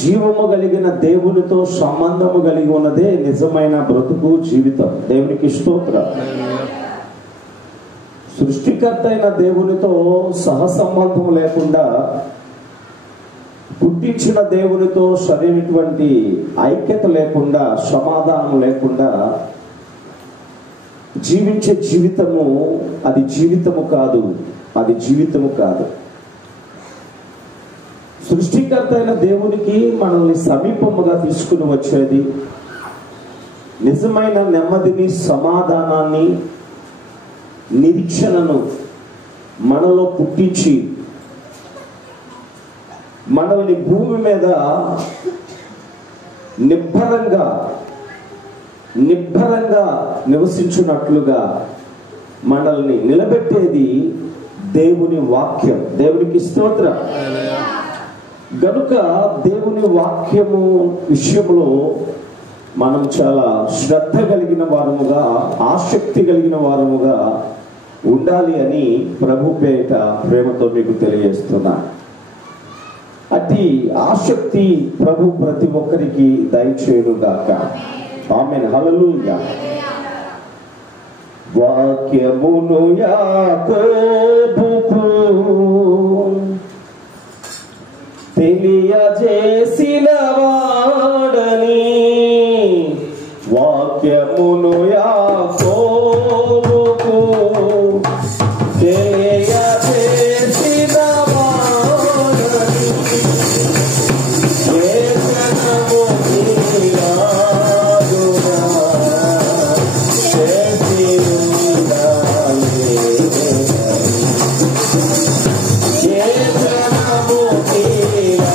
జీవము కలిగిన దేవునితో సంబంధము కలిగి ఉన్నదే నిజమైన బ్రతుకు జీవితం. దేవునికి స్తోత్రం. సృష్టికర్త అయిన దేవునితో సహసంబంధం లేకుండా, పుట్టించిన దేవునితో సరైనటువంటి ఐక్యత లేకుండా, సమాధానం లేకుండా జీవించే జీవితము అది జీవితము కాదు. అది జీవితము కాదు. సృష్టికర్త అయిన దేవునికి మనల్ని సమీపముగా తీసుకుని వచ్చేది, నిజమైన నెమ్మదిని, సమాధానాన్ని, నిరీక్షణను మనలో పుట్టించి మనల్ని భూమి మీద నిబ్బరంగా నివసించున్నట్లుగా మనల్ని నిలబెట్టేది దేవుని వాక్యం. దేవునికి స్తోత్రం. గనుక దేవుని వాక్యము విషయంలో మనం చాలా శ్రద్ధ కలిగిన వారముగా, ఆసక్తి కలిగిన వారముగా ఉండాలి అని ప్రభు పేరిట ప్రేమతో మీకు తెలియజేస్తున్నా. అతి ఆసక్తి ప్రభు ప్రతి ఒక్కరికి దయచేయుగాక. ఆమేన్. హల్లెలూయా. వాక్యమును యాకోబుకు తెలియజేసిన వాడని, వాక్యమును యాకోబుకు తెలియజేసిన వాడని, వేదనము నీరాదునా చేసి ఉండాలి, వేదనము నీరాదునా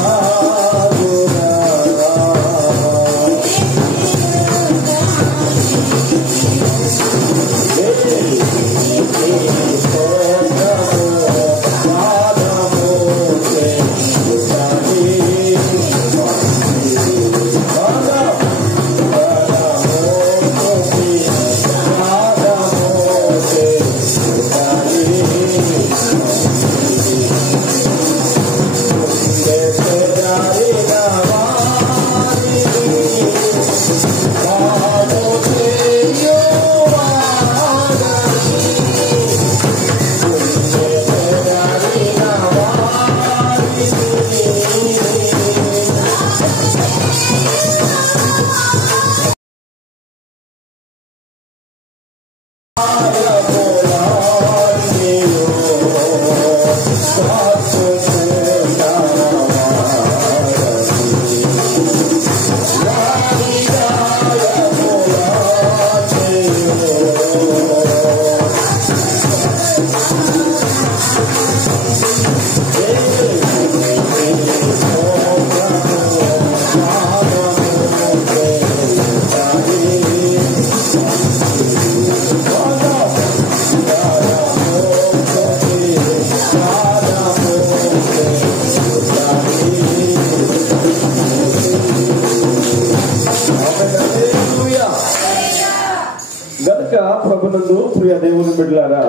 ప్రభునందు ప్రియ దేవుని బిడ్డలారా,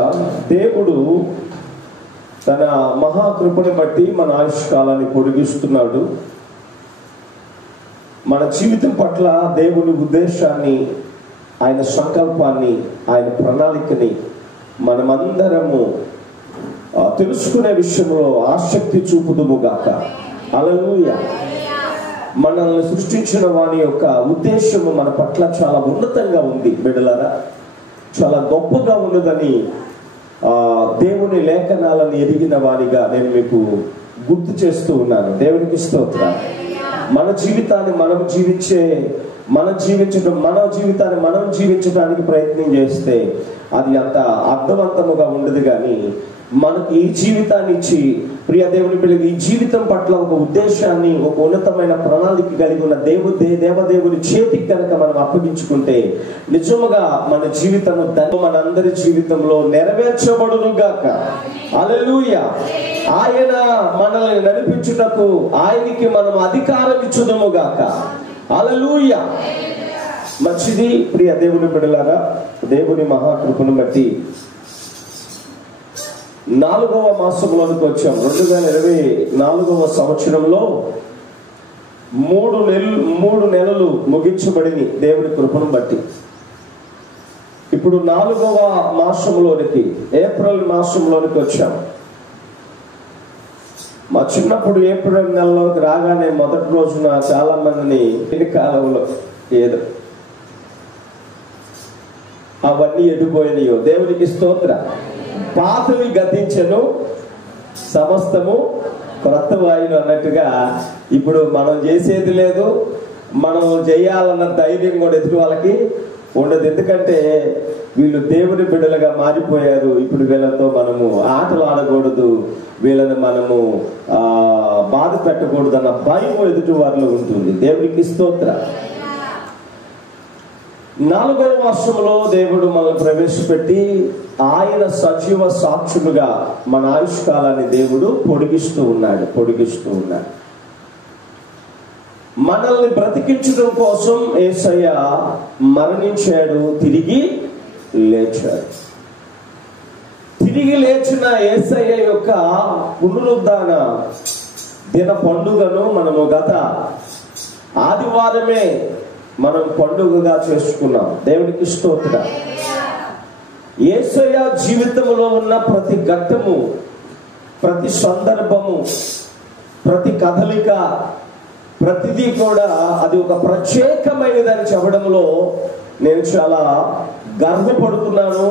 దేవుడు తన మహాకృపని బట్టి మన ఆయుష్కాలాన్ని పొడిగిస్తున్నాడు. మన జీవితం పట్ల దేవుని ఉద్దేశాన్ని, ఆయన సంకల్పాన్ని, ఆయన ప్రణాళికని మనమందరము తెలుసుకునే విషయంలో ఆసక్తి చూపుదుముగాక. హల్లెలూయా. మనల్ని సృష్టించిన వాని యొక్క ఉద్దేశము మన పట్ల చాలా ఉన్నతంగా ఉంది బిడ్డలారా, చాలా గొప్పగా ఉన్నదని దేవుని లేఖనాలను ఎదిగిన వారిగా నేను మీకు గుర్తు చేస్తూ ఉన్నాను. దేవునికి స్తోత్రం. మన జీవితాన్ని మనం జీవించడానికి ప్రయత్నం చేస్తే అది అంత అర్థవంతముగా ఉండదు. కానీ మనకు ఈ జీవితాన్ని ఇచ్చి ప్రియ దేవుని పిల్లలు ఈ జీవితం పట్ల ఒక ఉద్దేశాన్ని, ఒక ఉన్నతమైన ప్రణాళిక కలిగి ఉన్న దేవదేవుని చేతికి కనుక మనం అప్పగించుకుంటే నిజముగా మన జీవితము మనందరి జీవితంలో నెరవేర్చబడునుగాక. హల్లెలూయా. ఆయన మనల్ని నడిపించుటకు ఆయనకి మనం అధికారం ఇచ్చుదుముగాక. హల్లెలూయా. మంచిది ప్రియ దేవుని బిడ్డలారా, దేవుని మహాకృపను బట్టి 4వ మాసంలోనికి వచ్చాం. 2024వ సంవత్సరంలో మూడు నెలలు ముగించబడింది దేవుని కృపను బట్టి. ఇప్పుడు 4వ మాసంలోనికి, ఏప్రిల్ మాసంలోనికి వచ్చాం. మా చిన్నప్పుడు ఏప్రిల్ నెలలోకి రాగానే మొదటి రోజున చాలా మందిని ఎన్ని కాలంలో ఏదో అవన్నీ ఎడిపోయినాయో. దేవునికి స్తోత్ర. పాతవి గతించెను, సమస్తము క్రొత్త వాయులు అన్నట్టుగా ఇప్పుడు మనం చేసేది లేదు, మనం చేయాలన్న ధైర్యం కూడా ఎదుటి వాళ్ళకి ఉండదు. ఎందుకంటే వీళ్ళు దేవుని బిడ్డలుగా మారిపోయారు. ఇప్పుడు వీళ్ళతో మనము ఆటలు ఆడకూడదు, వీళ్ళని మనము బాధ పెట్టకూడదు అన్న భయం ఎదుటి వారిలో ఉంటుంది. దేవునికి స్తోత్ర. 4వ వర్షంలో దేవుడు మనల్ని ప్రవేశపెట్టి ఆయన సజీవ సాక్షులుగా మన ఆయుష్కాలాన్ని దేవుడు పొడిగిస్తూ ఉన్నాడు. మనల్ని బ్రతికించడం కోసం యేసయ్య మరణించాడు, తిరిగి లేచాడు. తిరిగి లేచిన యేసయ్య యొక్క పునరుద్ధాన దిన పండుగను మనము గత ఆదివారమే మనం పండుగగా చేసుకున్నాం. దేవునికి స్తోత్రం. యేసయ్య జీవితంలో ఉన్న ప్రతి ఘట్టము, ప్రతి సందర్భము, ప్రతి కదలిక, ప్రతిదీ కూడా అది ఒక ప్రత్యేకమైనదని చెప్పడంలో నేను చాలా గర్వపడుతున్నాను,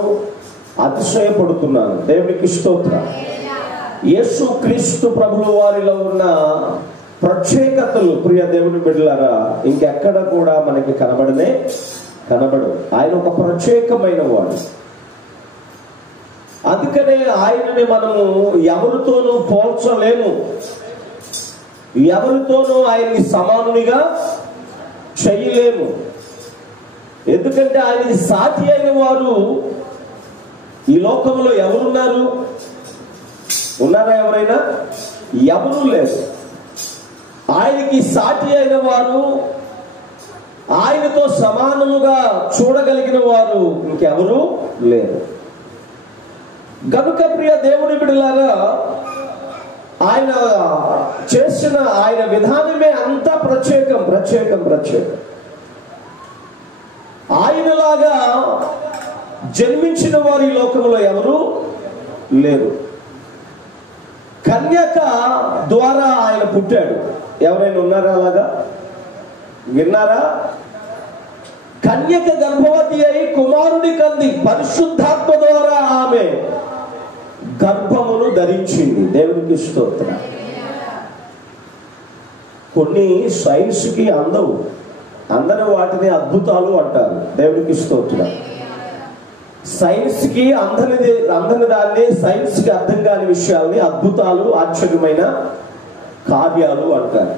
అతిశయపడుతున్నాను. దేవునికి స్తోత్రం. యేసు క్రీస్తు ప్రభువు వారిలో ఉన్న ప్రత్యేకతలు ప్రియ దేవుని బిడ్డలారా ఇంకెక్కడ కూడా మనకి కనబడు. ఆయన ఒక ప్రత్యేకమైన వాడు. అందుకనే ఆయనని మనము ఎవరితోనూ పోల్చలేము, ఎవరితోనూ ఆయన్ని సమానునిగా చేయలేము. ఎందుకంటే ఆయనకి సాటి అయిన వారు ఈ లోకంలో ఎవరున్నారు? ఉన్నారా ఎవరైనా? ఎవరూ లేరు. ఆయనకి సాటి అయిన వారు, ఆయనతో సమానముగా చూడగలిగిన వారు ఇంకెవరూ లేరు. గనుక ప్రియ దేవుని బిడ్డలారా ఆయన చేసిన ఆయన విధానమే అంతా ప్రత్యేకం. ఆయనలాగా జన్మించిన వారు ఈ లోకంలో ఎవరు లేరు. కన్యక ద్వారా ఆయన పుట్టాడు. ఎవరైనా ఉన్నారా అలాగా? విన్నారా? కన్యక గర్భవతి అయి కుమారుడి కంది, పరిశుద్ధాత్మ ద్వారా ఆమె గర్భమును ధరించింది. దేవునికి స్తోత్రం. కొన్ని సైన్స్ కి అందరూ వాటిని అద్భుతాలు అంటారు. దేవునికి స్తోత్రం. సైన్స్ కి అందని దాన్ని, సైన్స్ కి అర్థం కాని విషయాల్ని అద్భుతాలు, ఆశ్చర్యమైన కార్యాలు అంటారు.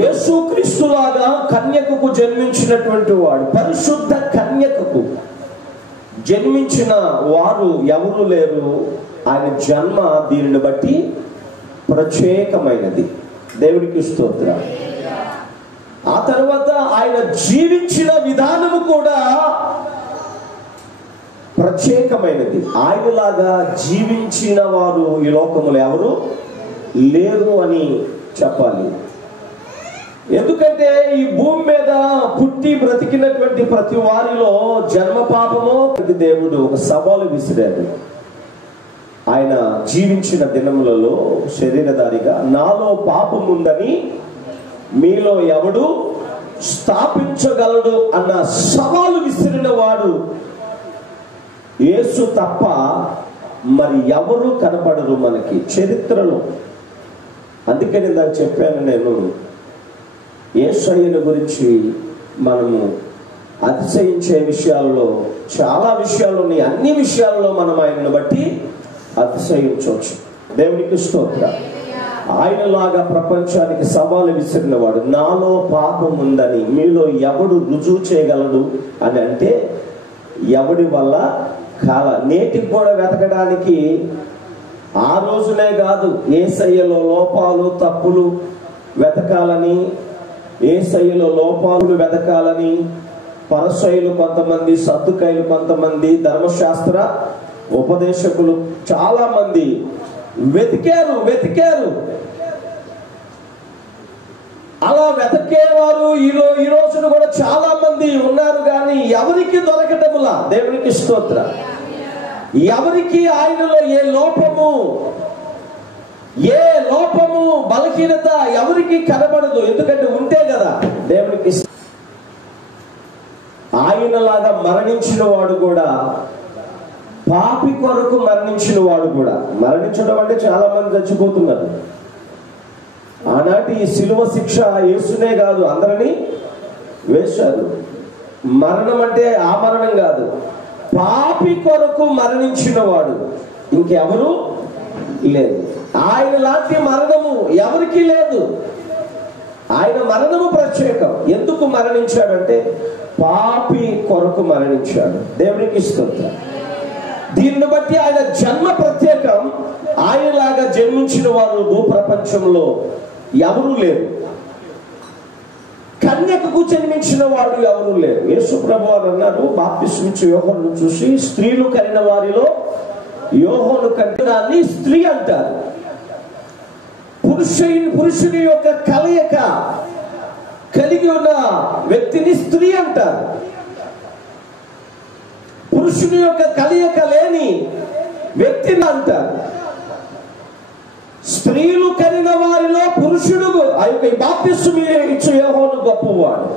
యేసుక్రీస్తులాగా కన్యకకు జన్మించినటువంటి వాడు, పరిశుద్ధ కన్యకకు జన్మించిన వారు ఎవరు లేరు. ఆయన జన్మ దీనిని బట్టి ప్రత్యేకమైనది. దేవునికి స్తోత్రం. ఆ తర్వాత ఆయన జీవించిన విధానము కూడా ప్రత్యేకమైనది. ఆయనలాగా జీవించిన వారు ఈ లోకములు ఎవరు లేరు అని చెప్పాలి. ఎందుకంటే ఈ భూమి మీద పుట్టి బ్రతికినటువంటి ప్రతి వారిలో జన్మ పాపము దేవుడు ఒక సవాలు విసిరాడు. ఆయన జీవించిన దినములలో శరీరధారిగా నాలో పాపం ఉందని మీలో ఎవడు స్థాపించగలడు అన్న సవాలు విసిరిన వాడు యేసు తప్ప మరి ఎవరు కనపడరు మనకి చరిత్రలో. అందుకని ఇందాక చెప్పాను నేను, యేసయ్యను గురించి మనము అతిశయించే విషయాల్లో చాలా విషయాలు ఉన్నాయి. అన్ని విషయాల్లో మనం ఆయనను బట్టి అతిశయించవచ్చు. దేవునికి స్తోత్రం. ఆయనలాగా ప్రపంచానికి సవాలు విసిరిన వాడు, నాలో పాపం ఉందని మీలో ఎవడు రుజువు చేయగలడు అని అంటే ఎవడి వల్ల కాల. నేటికి కూడా వెతకడానికి ఆ రోజునే కాదు, యేసయ్యలో లోపాలు తప్పులు వెతకాలని, యేసయ్యలో లోపాలు వెతకాలని పరిసయ్యులు కొంతమంది, సద్దుకయ్యులు కొంతమంది, ధర్మశాస్త్ర ఉపదేశకులు చాలా మంది వెతికారు. వెతకేవారు ఈ రోజున కూడా చాలా మంది ఉన్నారు, కానీ ఎవరికి దొరకటములా. దేవునికి స్తోత్రం. ఎవరికి ఆయనలో ఏ లోపము బలహీనత ఎవరికి కనబడదు. ఎందుకంటే ఉంటే కదా దేవునికి. ఆయనలాగా మరణించిన వాడు కూడా, పాపి కొరకు మరణించిన వాడు కూడా. మరణించడం అంటే చాలా మంది చచ్చిపోతున్నారు. ఆనాటి ఈ శిలువ శిక్ష యేసునే కాదు, అందరినీ వేశారు. మరణం అంటే ఆ మరణం కాదు, పాపి కొరకు మరణించిన వాడు ఇంకెవరు లేదు. ఆయన లాంటి మరణము ఎవరికి లేదు. ఆయన మరణము ప్రత్యేకం. ఎందుకు మరణించాడంటే పాపి కొరకు మరణించాడు. దేవునికి స్తోత్రం. దీన్ని బట్టి ఆయన జన్మ ప్రత్యేకం. ఆయనలాగా జన్మించిన వారు భూప్రపంచంలో ఎవరూ లేరు. కన్యకకు జన్మించిన వాడు ఎవరు లేరు. యేసు ప్రభు వారు అన్నారు, బాప్తిస్మిచ్చు యోహానును చూసి, స్త్రీలు కనిన వారిలో యోహాను కంటే దాన్ని స్త్రీ అంటారు. పురుషుని యొక్క కలయిక కలిగి ఉన్న వ్యక్తిని స్త్రీ అంటారు. పురుషుని యొక్క కలయిక లేని వ్యక్తిని అంటారు. స్త్రీలు కనిన వారిలో పురుషుడు బాప్తిస్మం ఇచ్చు యోహాను గొప్పవాడు.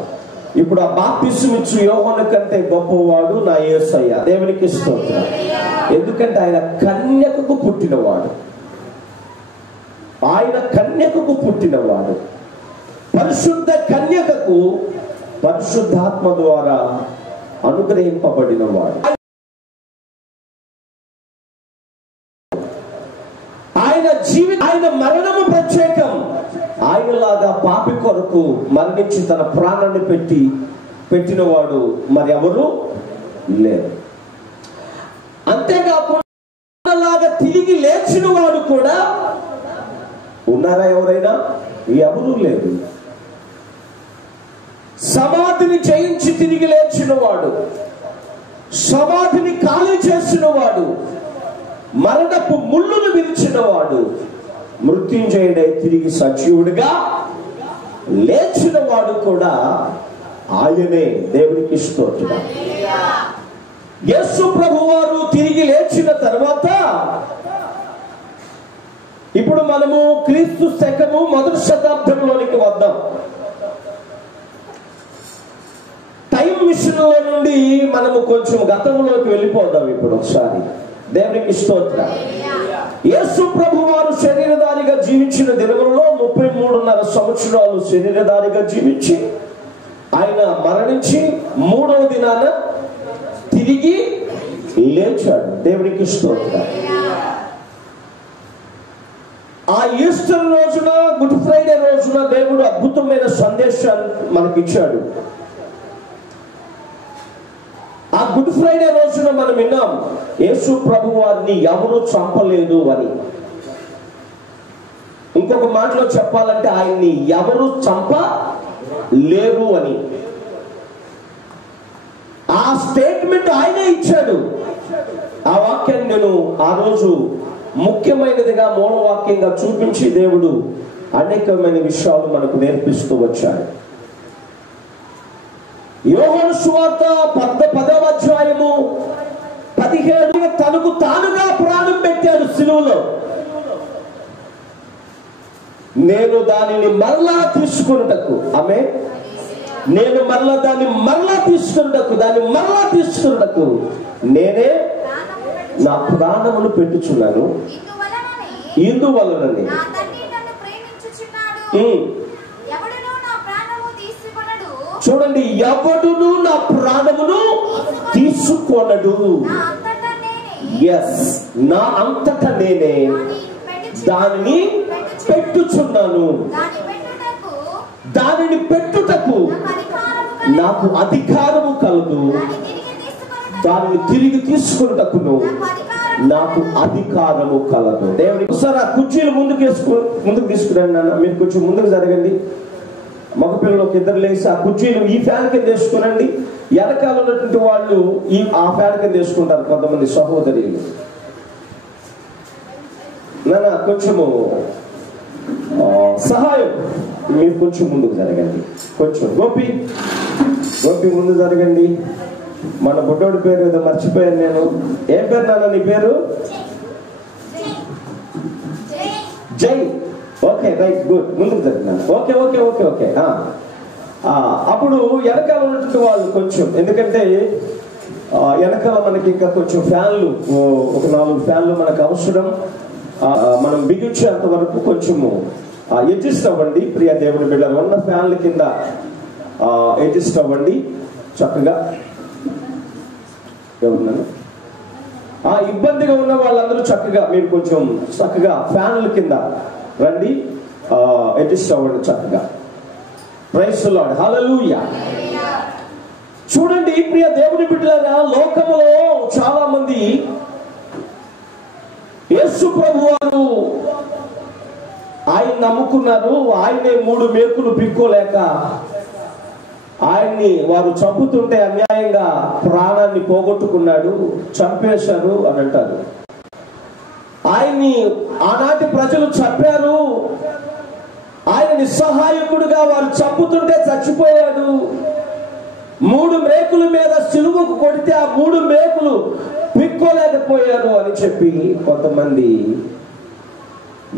ఇప్పుడు ఆ బాప్తిస్మం ఇచ్చు యోహాను కంటే గొప్పవాడు నా యేసయ్య. దేవునికి స్తోత్రం. ఎందుకంటే ఆయన కన్యకకు పుట్టినవాడు. ఆయన కన్యకకు పుట్టినవాడు. పరిశుద్ధ కన్యకకు పరిశుద్ధాత్మ ద్వారా అనుగ్రహింపబడినవాడు. ఆయన మరణము ప్రత్యేకం. ఆయనలాగా పాపి కొరకు మరణించి తన ప్రాణాన్ని పెట్టినవాడు మరి ఎవరు లేరు. అంతేకాకుండా లాగా తిరిగి లేచిన వాడు కూడా ఉన్నారా? ఎవరైనా? ఎవరూ లేరు. సమాధిని జయించి తిరిగి లేచిన వాడు, సమాధిని ఖాళీ చేసిన వాడు, మరణపు ముళ్ళును విరిచిన వాడు, మృత్యుంజయుడై తిరిగి సజీవుడిగా లేచిన వాడు కూడా ఆయనే. దేవునికి స్తోత్రం. యేసు ప్రభువారు తిరిగి లేచిన తర్వాత ఇప్పుడు మనము క్రీస్తు శకము 1వ శతాబ్దంలోనికి వద్దాం. టైం మిషన్ లో నుండి మనము కొంచెం గతంలోకి వెళ్ళిపోదాం ఇప్పుడు ఒకసారి. దేవునికి స్తోత్రం. యేసు ప్రభువారు శరీరధారిగా జీవించిన దినములలో 33.5 సంవత్సరాలు శరీరధారిగా జీవించి ఆయన మరణించి 3వ దినాన తిరిగి లేచాడు. దేవునికి స్తోత్రం. ఆ ఈస్టర్ రోజున, గుడ్ ఫ్రైడే రోజున దేవుడు అద్భుతమైన సందేశాన్ని మనకిచ్చాడు. ఆ గుడ్ ఫ్రైడే రోజున మనం విన్నాం, యేసు ప్రభు వారిని ఎవరు చంపలేదు అని. ఇంకొక మాటలో చెప్పాలంటే ఆయన్ని ఎవరు చంపలేరు అని. ఆ స్టేట్మెంట్ ఆయనే ఇచ్చాడు. ఆ వాక్యాన్ని నేను ఆ రోజు ముఖ్యమైనదిగా మూలవాక్యంగా చూపించి దేవుడు అనేకమైన విషయాలు మనకు నేర్పిస్తూ వచ్చాడు. యోహాను సువార్త 10వ అధ్యాయము 17 తనకు తానుగా ప్రాణం పెట్టాడు సిలువలో. నేను దానిని మరలా తీసుకున్నటకు, నేను దాన్ని మరలా తీసుకున్నటకు నేనే నా ప్రాణమును పెట్టుచున్నాను. ఇందువలనని చూడండి, ఎవడును నా ప్రాణమును తీసుకొనడు. ఎస్, నా అంతటా నేనే దానిని పెట్టుచున్నాను. దానిని పెట్టుటకు నాకు అధికారము కలదు, దానిని తిరిగి తీసుకున్నటకును నాకు అధికారము కలదు. దేవుడికి ఒకసారి ఆ కుర్చీలు ముందుకు తీసుకురండి నాన్న. మీరు కొంచెం ముందుకు జరగండి. మగపిల్లలకు ఇద్దరు లేచి ఆ కుర్చీలు ఈ ఫ్యాన్ కింద వేసుకునండి. వెనకాల ఉన్నటువంటి వాళ్ళు ఆ ఫ్యాన్ కింద వేసుకుంటారు కొంతమంది సహోదరులు. నాన్న కొంచెము సహాయం, మీరు కొంచెం ముందుకు జరగండి. కొంచెం గోపి ముందు జరగండి. మన బుడ్డోడి పేరు ఏదో మర్చిపోయాను నేను. ఏం పేరు నాన్న నీ పేరు? జై. Okay, right, good. ముందుకు జరిగినాను. ఓకే ఓకే ఓకే ఓకే అప్పుడు వెనకాల ఉన్నటువంటి వాళ్ళు కొంచెం, ఎందుకంటే వెనకాల మనకి ఇంకా కొంచెం ఫ్యాన్లు, ఒక 4 ఫ్యాన్లు మనకు అవసరం. మనం బిగించేంత వరకు కొంచెము అడ్జస్ట్ అవ్వండి. ప్రియ దేవుని బిడ్డలు, ఉన్న ఫ్యాన్ల కింద అడ్జస్ట్ అవ్వండి చక్కగా. ఎవరున్నాను ఇబ్బందిగా ఉన్న వాళ్ళందరూ చక్కగా మీరు కొంచెం చక్కగా ఫ్యాన్ల కింద రండి, అడ్జస్ట్ అవ్వండి చక్కగా. ప్రైజ్ ది లార్డ్, హల్లెలూయా. చూడండి ప్రియ దేవుని బిడ్డలారా, లోకములో చాలా మంది యేసు ప్రభువారు ఆయన నమ్ముకున్నారు. ఆయనే 3 మేకులు పిక్కోలేక ఆయన్ని వారు చంపుతుంటే అన్యాయంగా ప్రాణాన్ని పోగొట్టుకున్నాడు, చంపేశారు అని అంటారు. ఆయన్ని ఆనాటి ప్రజలు చంపారు. ఆయన నిస్సహాయకుడుగా వారు చంపుతుంటే చచ్చిపోయాడు. 3 మేకుల మీద సిలువకు కొడితే ఆ 3 మేకులు పిక్కోలేకపోయారు అని చెప్పి కొంతమంది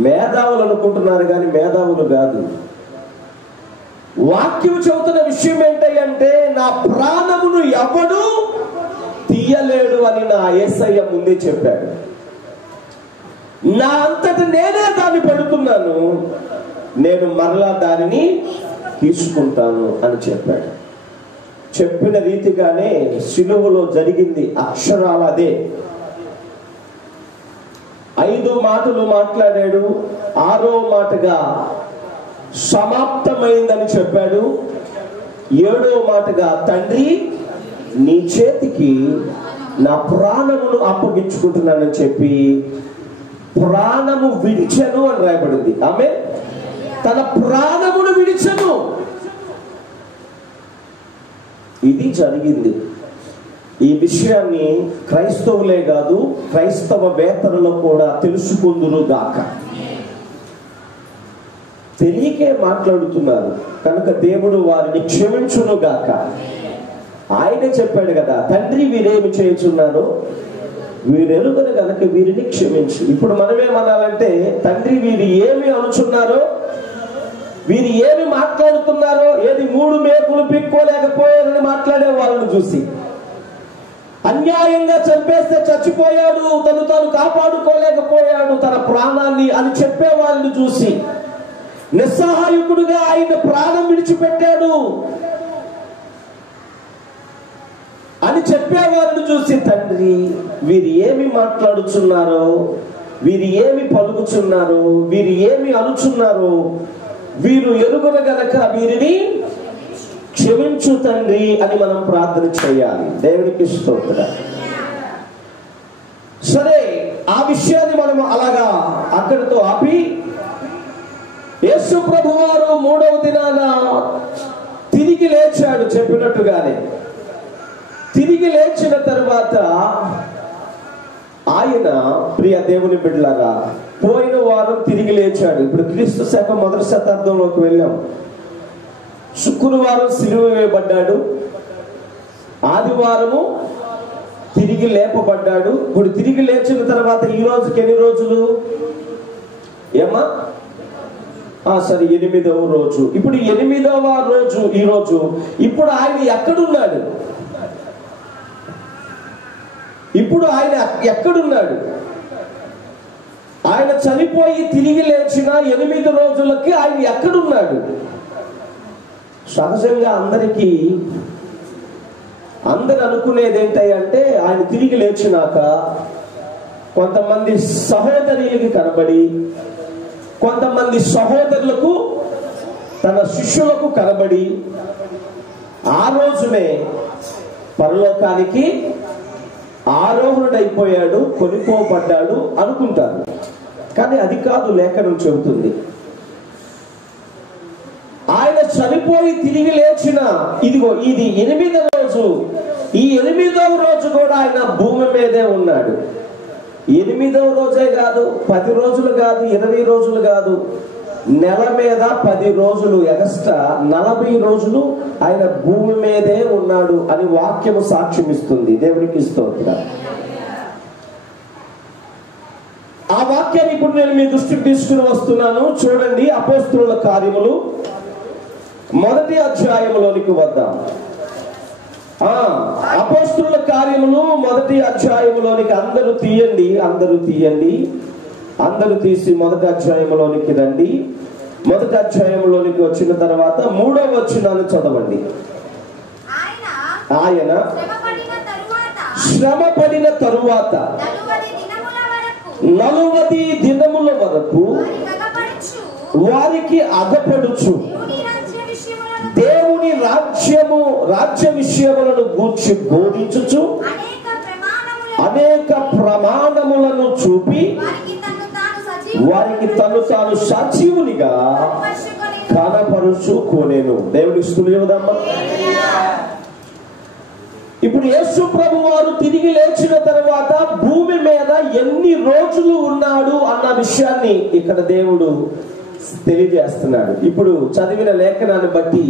మేధావులు అనుకుంటున్నారు, కానీ మేధావులు కాదు. వాక్యం చెబుతున్న విషయం ఏంటంటే, నా ప్రాణమును ఎవడు తీయలేడు అని నా యేసయ్య ముందే చెప్పాడు. నా అంతట నేనే దాన్ని పెడుతున్నాను, నేను మరలా దానిని తీసుకుంటాను అని చెప్పాడు. చెప్పిన రీతిగానే సిలువలో జరిగింది అక్షరాలు అదే. 5 మాటలు మాట్లాడాడు. 6వ మాటగా సమాప్తమైందని చెప్పాడు. 7వ మాటగా తండ్రి నీ చేతికి నా ప్రాణమును అప్పగించుకుంటున్నానని చెప్పి ప్రాణము విడిచెను అని రాయబడింది. ఆమె తన ప్రాణమును విడిచెను. ఇది జరిగింది. ఈ విషయాన్ని క్రైస్తవులే కాదు, క్రైస్తవ వేత్తరులు కూడా తెలుసుకుందురు గాక. తెలియకే మాట్లాడుతున్నారు కనుక దేవుడు వారిని క్షమించును గాక. ఆయనే చెప్పాడు కదా, తండ్రి వీరేమి చేయుచున్నారో వీరెరుగరు కనుక వీరిని క్షమించు. ఇప్పుడు మనమేమనాలంటే, తండ్రి వీరు ఏమి అనుచున్నారో, వీరు ఏమి మాట్లాడుతున్నారో, ఏది 3 మేకులు పిక్కోలేకపోయారని మాట్లాడే వాళ్ళని చూసి, అన్యాయంగా చంపేస్తే చచ్చిపోయాడు, తాను కాపాడుకోలేకపోయాడు తన ప్రాణాన్ని అని చెప్పే వాళ్ళని చూసి, నిస్సహాయకుడుగా ఆయన ప్రాణం విడిచిపెట్టాడు అని చెప్పేవారిని చూసి, తండ్రి వీరు ఏమి మాట్లాడుచున్నారో, వీరు ఏమి పలుకుచున్నారో, వీరు ఏమి అనుచున్నారో వీరు ఎరుగున గనక వీరిని క్షమించు తండ్రి అని మనం ప్రార్థన చేయాలి. దేవునికి స్తోత్రం. సరే, ఆ విషయాన్ని మనం అలాగా అక్కడితో ఆపి, యేసు ప్రభువారు 3వ దినాన తిరిగి లేచాడు చెప్పినట్టుగానే. తిరిగి లేచిన తరువాత ఆయన, ప్రియ దేవుని బిడ్డలారా, పోయిన వారం తిరిగి లేచాడు. ఇప్పుడు క్రీస్తు శకం 1వ శతాబ్దంలోకి వెళ్ళాం. శుక్రవారం సిలువ వేయబడ్డాడు, ఆదివారము తిరిగి లేపబడ్డాడు. ఇప్పుడు తిరిగి లేచిన తర్వాత ఈ రోజుకి ఎన్ని రోజులు ఏమా? సరే, 8వ రోజు. ఇప్పుడు 8వ రోజు ఈ రోజు. ఇప్పుడు ఆయన ఎక్కడున్నాడు? ఇప్పుడు ఆయన ఎక్కడున్నాడు? ఆయన చనిపోయి తిరిగి లేచిన 8 రోజులకి ఆయన ఎక్కడున్నాడు? సహజంగా అందరు అనుకునేది ఏంటంటే, ఆయన తిరిగి లేచినాక కొంతమంది సహోదరులకి కనబడి, కొంతమంది సహోదరులకు, తన శిష్యులకు కనబడి, ఆ రోజునే పరలోకానికి ఆరోహణుడైపోయాడు, కొనిపోబడ్డాడు అనుకుంటారు. కానీ అది కాదు లేఖనం చెబుతుంది. ఆయన చనిపోయి తిరిగి లేచిన ఇదిగో ఇది 8వ రోజు. ఈ 8వ రోజు కూడా ఆయన భూమి మీదే ఉన్నాడు. 8వ రోజే కాదు, 10 రోజులు కాదు, 20 రోజులు కాదు, నెల మీద 10 రోజులు ఎగస్ట్రా 40 రోజులు ఆయన భూమి మీదే ఉన్నాడు అని వాక్యము సాక్ష్యం ఇస్తుంది. దేవునికి స్తోత్రం. ఆ వాక్యాన్ని ఇప్పుడు నేను మీ దృష్టికి తీసుకుని వస్తున్నాను. చూడండి, అపోస్తలుల కార్యములు 1వ అధ్యాయంలోనికి వద్దాం. అపోస్తలుల కార్యములు 1వ అధ్యాయంలోనికి అందరూ తీయండి. అందరూ తీసి 1వ అధ్యాయంలోనికి రండి. 1వ అధ్యాయంలోనికి వచ్చిన తర్వాత 3వ వచనాన్ని చదవండి. ఆయన శ్రమపడిన తరువాత 40 దినముల వరకు వారికి అగపడుచు దేవుని రాజ్య విషయములను గూర్చి బోధించుచు అనేక ప్రమాణములను చూపి వారికి తను తాను సజీవునిగా కనపరుచుకొనెను. దేవునికి స్తుతి చెబుదామా. ఇప్పుడు యేసు ప్రభు వారు తిరిగి లేచిన తర్వాత భూమి మీద ఎన్ని రోజులు ఉన్నాడు అన్న విషయాన్ని ఇక్కడ దేవుడు తెలియజేస్తున్నాడు. ఇప్పుడు చదివిన లేఖనాన్ని బట్టి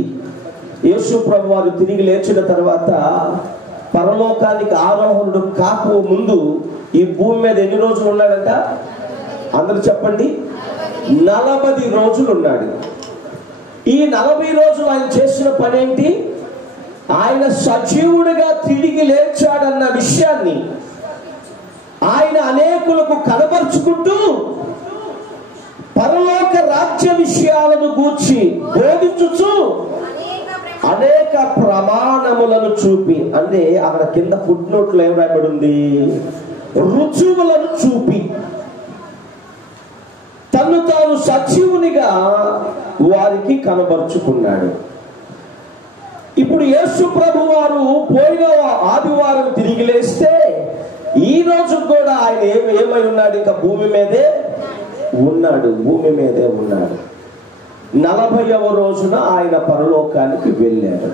యేసు ప్రభు వారు తిరిగి లేచిన తర్వాత పరలోకానికి ఆరోహణుడు కాక ముందు ఈ భూమి మీద ఎన్ని రోజులు ఉన్నాడంట? అందరూ చెప్పండి. 40 రోజులు ఉన్నాడు. ఈ 40 రోజులు ఆయన చేసిన పని ఏంటి? ఆయన సజీవుడిగా తిరిగి లేచాడన్న విషయాన్ని ఆయన అనేకులకు కనబరుచుకుంటూ పరలోక రాజ్య విషయాలను గూర్చి బోధించుచు అనేక ప్రమాణములను చూపి, అంటే అక్కడ కింద ఫుట్ నోట్లో ఏం రాయబడి ఉంది? రుజువులను చూపి తను తాను సజీవునిగా వారికి కనబరుచుకున్నాడు. ఇప్పుడు యేసు ప్రభు వారు పోయిన ఆదివారం తిరిగి లేస్తే ఈ రోజు కూడా ఆయన ఏమై ఉన్నాడు? ఇంకా భూమి మీదే ఉన్నాడు. 40వ రోజున ఆయన పరలోకానికి వెళ్ళాడు.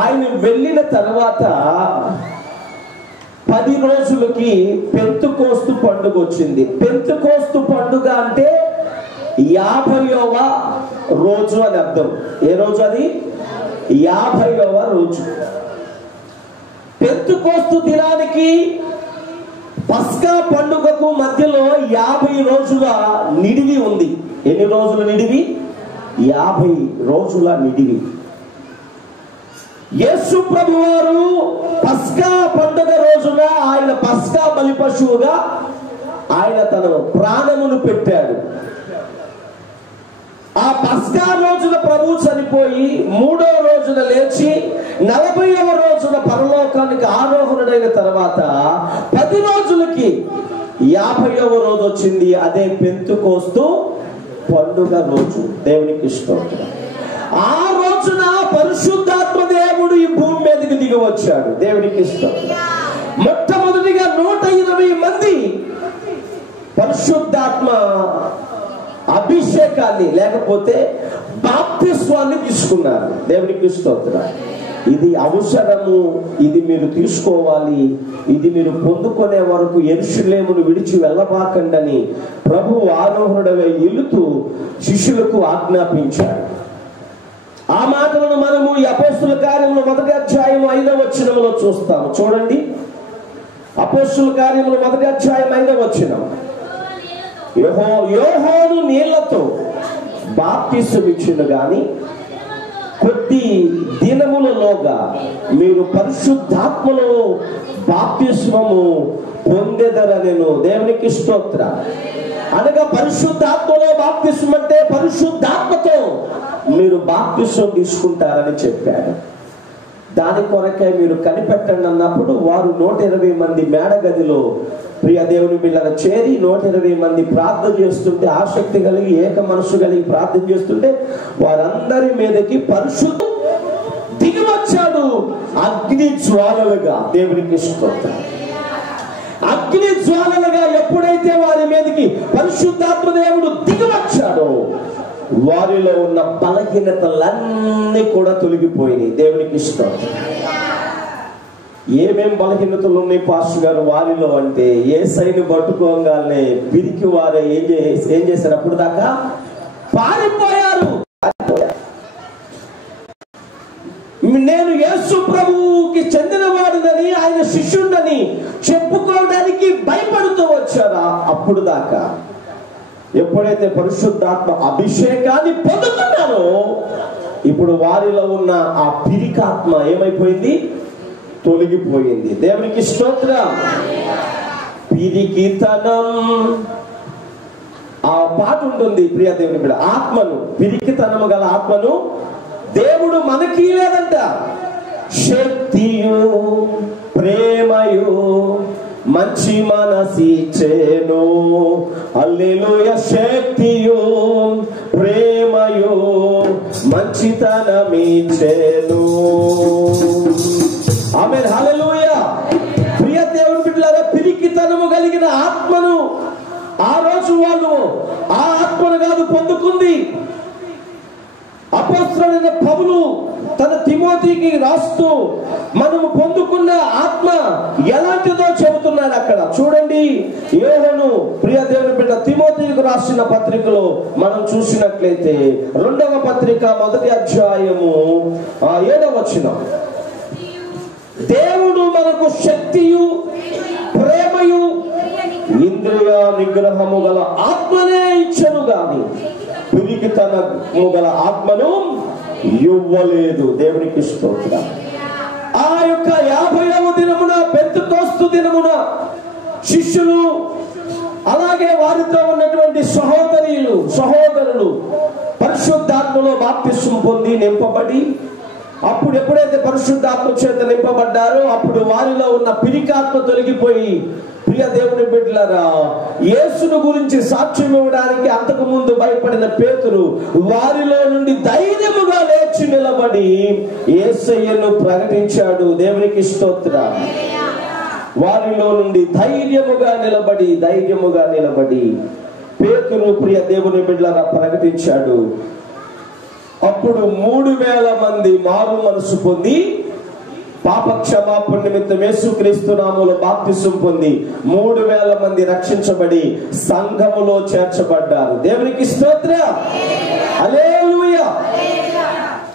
ఆయన వెళ్ళిన తర్వాత 10 రోజులకి పెంతెకోస్తు పండుగ వచ్చింది. పెంతెకోస్తు పండుగ అంటే 50వ రోజు అని అర్థం. ఏ రోజు అది? 50వ రోజు. పెంతెకోస్తు దినానికి పస్కా పండుగకు మధ్యలో 50 రోజుల నిడివి ఉంది. ఎన్ని రోజుల నిడివి? 50 రోజుల నిడివి. యేసు ప్రభు వారు పస్కా పండుగ రోజున ఆయన పస్కా బలి పశువుగా ఆయన తన ప్రాణమును పెట్టాడు. ఆ పస్కా రోజున ప్రభు చనిపోయి 3వ రోజున లేచి 40వ రోజున పరలోకానికి ఆరోహణుడైన తర్వాత 10 రోజులకి 50వ రోజు వచ్చింది. అదే పెంతెకోస్తు పండుగ రోజు. దేవునికి స్తోత్రం. ఆ రోజున పరిశుద్ధాత్మ దేవుడు ఈ భూమి మీదకి దిగి వచ్చాడు. దేవునికి స్తోత్రం. మొట్టమొదటిగా 120 మంది పరిశుద్ధాత్మ అభిషేకాన్ని లేకపోతే బాప్తిస్వాన్ని తీసుకున్నారు. దేవునికి స్తోత్రం. ఇది అవసరము, ఇది మీరు తీసుకోవాలి, ఇది మీరు పొందుకునే వరకు యెరూషలేమును విడిచి వెళ్ళబాకండని ప్రభువు ఆరోహణుడై వెళుతూ శిష్యులకు ఆజ్ఞాపించాడు. ఆ మాటలను మనము ఈ అపోస్తలుల కార్యములు 1వ అధ్యాయం 5వ వచనములో చూస్తాము. చూడండి, అపోస్తలుల కార్యములు 1వ అధ్యాయం 5వ వచనం. యోహాను నీళ్లతో బాప్తిసమిచ్చును గాని కొద్ది దినములలోగా మీరు పరిశుద్ధాత్మలో బాప్తిస్మము పొందెదరనెను. దేవునికి స్తోత్రం. అనగా పరిశుద్ధాత్మలో బాప్తిస్మం అంటే పరిశుద్ధాత్మతో మీరు బాప్తిస్మం తీసుకుంటారని చెప్పాడు. దాని కొరకే మీరు కనిపెట్టండి అన్నప్పుడు వారు 120 మంది మేడగదిలో ప్రియ దేవుని బిడ్డల చేరి 120 మంది ప్రార్థన చేస్తుంటే, ఆసక్తి కలిగి ఏక మనసు కలిగి ప్రార్థన చేస్తుంటే వారందరి మీదకి పరిశుద్ధం దిగి వచ్చాడు అగ్ని జ్వాలలుగా. దేవునికి స్తోత్రం. అగ్ని జ్వాలలుగా ఎప్పుడైతే వారి మీదకి పరిశుద్ధాత్మ దేవుడు దిగి వచ్చాడో వారిలో ఉన్న బలహీనతలన్నీ కూడా తొలగిపోయినాయి. దేవునికి స్తోత్రం. ఏమేం బలహీనతలు ఉన్నాయి పాస్టర్ గారు వారిలో అంటే, యేసయ్యను పట్టుకోగానే పిరికి వారే ఏం చేశారు? అప్పుడు దాకా పారిపోయారు. నేను యేసు ప్రభువుకి చెందినవాడునని, ఆయన శిష్యుడని చెప్పుకోవడానికి భయపడుతూ వచ్చారా అప్పుడు దాకా. ఎప్పుడైతే పరిశుద్ధాత్మ అభిషేకాన్ని పొందుతున్నారో ఇప్పుడు వారిలో ఉన్న ఆ పిరికాత్మ ఏమైపోయింది? తొలగిపోయింది. దేవునికి స్తోత్రం. పిరికితనం, ఆ పాట ఉంటుంది ప్రియ దేవుని బిడ్డ, ఆత్మను, పిరికితనము గల ఆత్మను దేవుడు మనకి లేదంట. శక్తియు ప్రేమయు మంచి మనసిచ్చెను, హల్లెలూయా. శక్తియు ప్రేమయు మంచితనమిచ్చెను, ఆమేన్, హల్లెలూయా. ప్రియ దేవుని బిడ్డలారా, పిరికితనము కలిగిన ఆత్మను ఆ రోజు వాళ్ళు ఆ ఆత్మను కాదు పొందుకుంది. అపోస్తలుడైన పౌలు తన తిమోతికి రాస్తూ మనము పొందుకున్న ఆత్మ ఎలాంటిదో చెబుతున్నాడు అక్కడ. చూడండి, యోహాను ప్రియ దేవుని బిడ్డ తిమోతికి రాసిన పత్రికలో మనం చూసినట్లయితే 2వ పత్రిక 1వ అధ్యాయము 7వ వచనం, దేవుడు మనకు శక్తియు ప్రేమయు ఇంద్రియ నిగ్రహము గల ఆత్మనే ఇచ్చెను గాని పిరికితనము గల ఆత్మను ఇవ్వలేదు. దేవునికి స్తోత్రం. ఆ యొక్క 50వ దినమున, పెంతెకోస్తు దినమున శిష్యులు అలాగే వారితో ఉన్నటువంటి సహోదరులు పరిశుద్ధాత్మలో బాప్తిస్మం పొంది నింపబడి, అప్పుడు ఎప్పుడైతే పరిశుద్ధాత్మ చేత నింపబడ్డారో అప్పుడు వారిలో ఉన్న పిరికాత్మ తొలగిపోయి, ప్రియ దేవుని బిడ్డలారా, యేసును గురించి సాక్ష్యం ఇవ్వడానికి అంతకు ముందు భయపడిన పేతురు వారిలో నుండి ధైర్యముగా లేచి నిలబడి యేసయ్యను ప్రకటించాడు. దేవునికి స్తోత్రం. వారిలో నుండి ధైర్యముగా నిలబడి పేతురు ప్రియ దేవుని బిడ్డలారా ప్రకటించాడు. అప్పుడు 3000 మంది మారు మనసు పొంది పాప క్షమాపణ నిమిత్తం యేసుక్రీస్తు నామములో బాప్తిసం పొంది 3000 మంది రక్షించబడి సంఘములో చేర్చబడ్డారు. దేవునికి స్తోత్రం. హల్లెలూయా.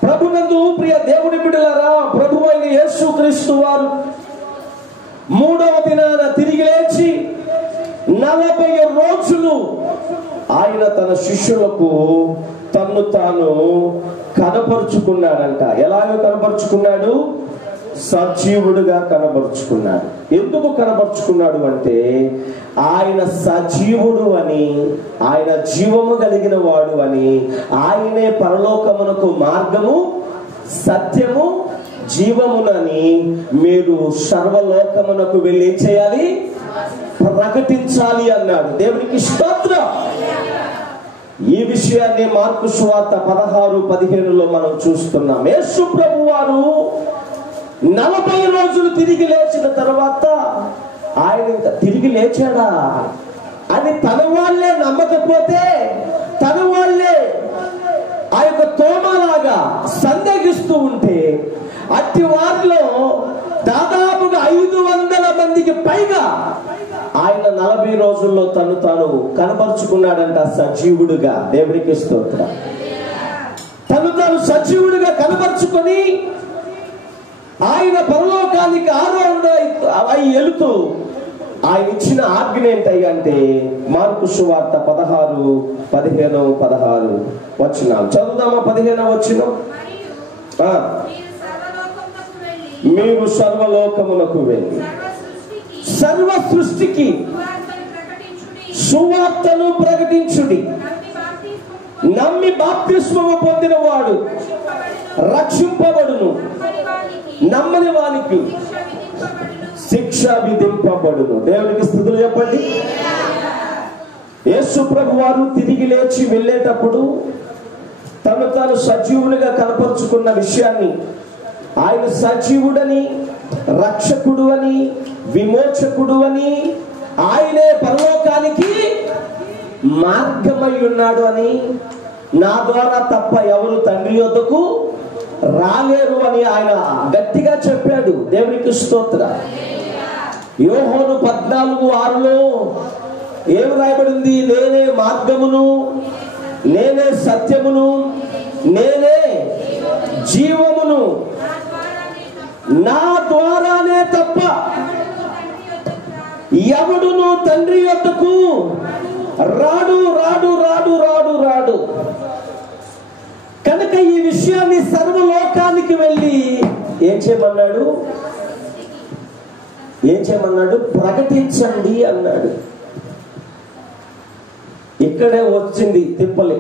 ప్రభునందు ప్రియ దేవుని బిడ్డలారా, ప్రభువైన యేసుక్రీస్తు వారు 3వ దినాన తిరిగి లేచి 40 రోజులు ఆయన తన శిష్యులకు తన్ను తాను కనపరుచుకున్నాడంట. ఎలాగో కనపరుచుకున్నాడు? సజీవుడుగా కనపరుచుకున్నాడు. ఎందుకు కనపరుచుకున్నాడు అంటే ఆయన సజీవుడు అని, ఆయన జీవము కలిగిన వాడు అని, ఆయనే పరలోకమునకు మార్గము, సత్యము, జీవమునని మీరు సర్వలోకమునకు వెళ్ళి ఏం చేయాలి? ప్రకటించాలి అన్నాడు. దేవునికి స్తోత్రం. ఈ విషయాన్ని మార్కు సువార్త 16:15 మనం చూస్తున్నాం. యేసు ప్రభు వారు 40 రోజులు తిరిగి లేచిన తర్వాత ఆయన తిరిగి లేచాడా అని తన వాళ్ళే నమ్మకపోతే, తన వాళ్ళే ఆ యొక్క తోమలాగా సందేహిస్తూ ఉంటే, అట్టి వారిలో దాదాపుగా 500 మందికి పైగా ఆయన 40 రోజుల్లో తను తాను కనపరుచుకున్నాడంట సజీవుడుగా. దేవునికి స్తోత్రం. తను తాను సజీవుడుగా కనపరుచుకొని ఆయన పరలోకానికి ఆరోహణ వెళుతూ ఆయన ఇచ్చిన ఆజ్ఞ ఏంటంటే మార్కు సువార్త 16:15 వచనాలు చదువుదామా? 15వ వచనం, మీరు సర్వలోకమునకు వెళ్ళి సర్వ సృష్టికి సువార్తను ప్రకటించుడి. నమ్మి బాప్తిస్మము పొందిన వాడు రక్షింపబడును, నమ్మని వానికి శిక్ష విధింపబడును. దేవునికి స్తుతులు చెప్పండి. యేసు ప్రభు వారు తిరిగి లేచి వెళ్ళేటప్పుడు తను తాను సజీవునిగా కనపరుచుకున్న విషయాన్ని, ఆయన సజీవుడని, రక్షకుడు అని, విమోచకుడు అని, ఆయనే పరలోకానికి మార్గమై ఉన్నాడు అని, నా ద్వారా తప్ప ఎవరు తండ్రి యొద్దకు రాలేరు అని ఆయన గట్టిగా చెప్పాడు. దేవునికి స్తోత్రం. యోహాను 14:6 ఏమి రాయబడింది? నేనే మార్గమును నేనే సత్యమును, నేనే జీవమును, నా ద్వారానే తప్ప ఎవడును తండ్రి యొద్దకు రాడు రాడు రాడు రాడు రాడు. కనుక ఈ విషయాన్ని సర్వలోకానికి వెళ్ళి ఏం చేయమన్నాడు? ఏం చేయమన్నాడు? ప్రకటించండి అన్నాడు. ఇక్కడే వచ్చింది తిప్పలే.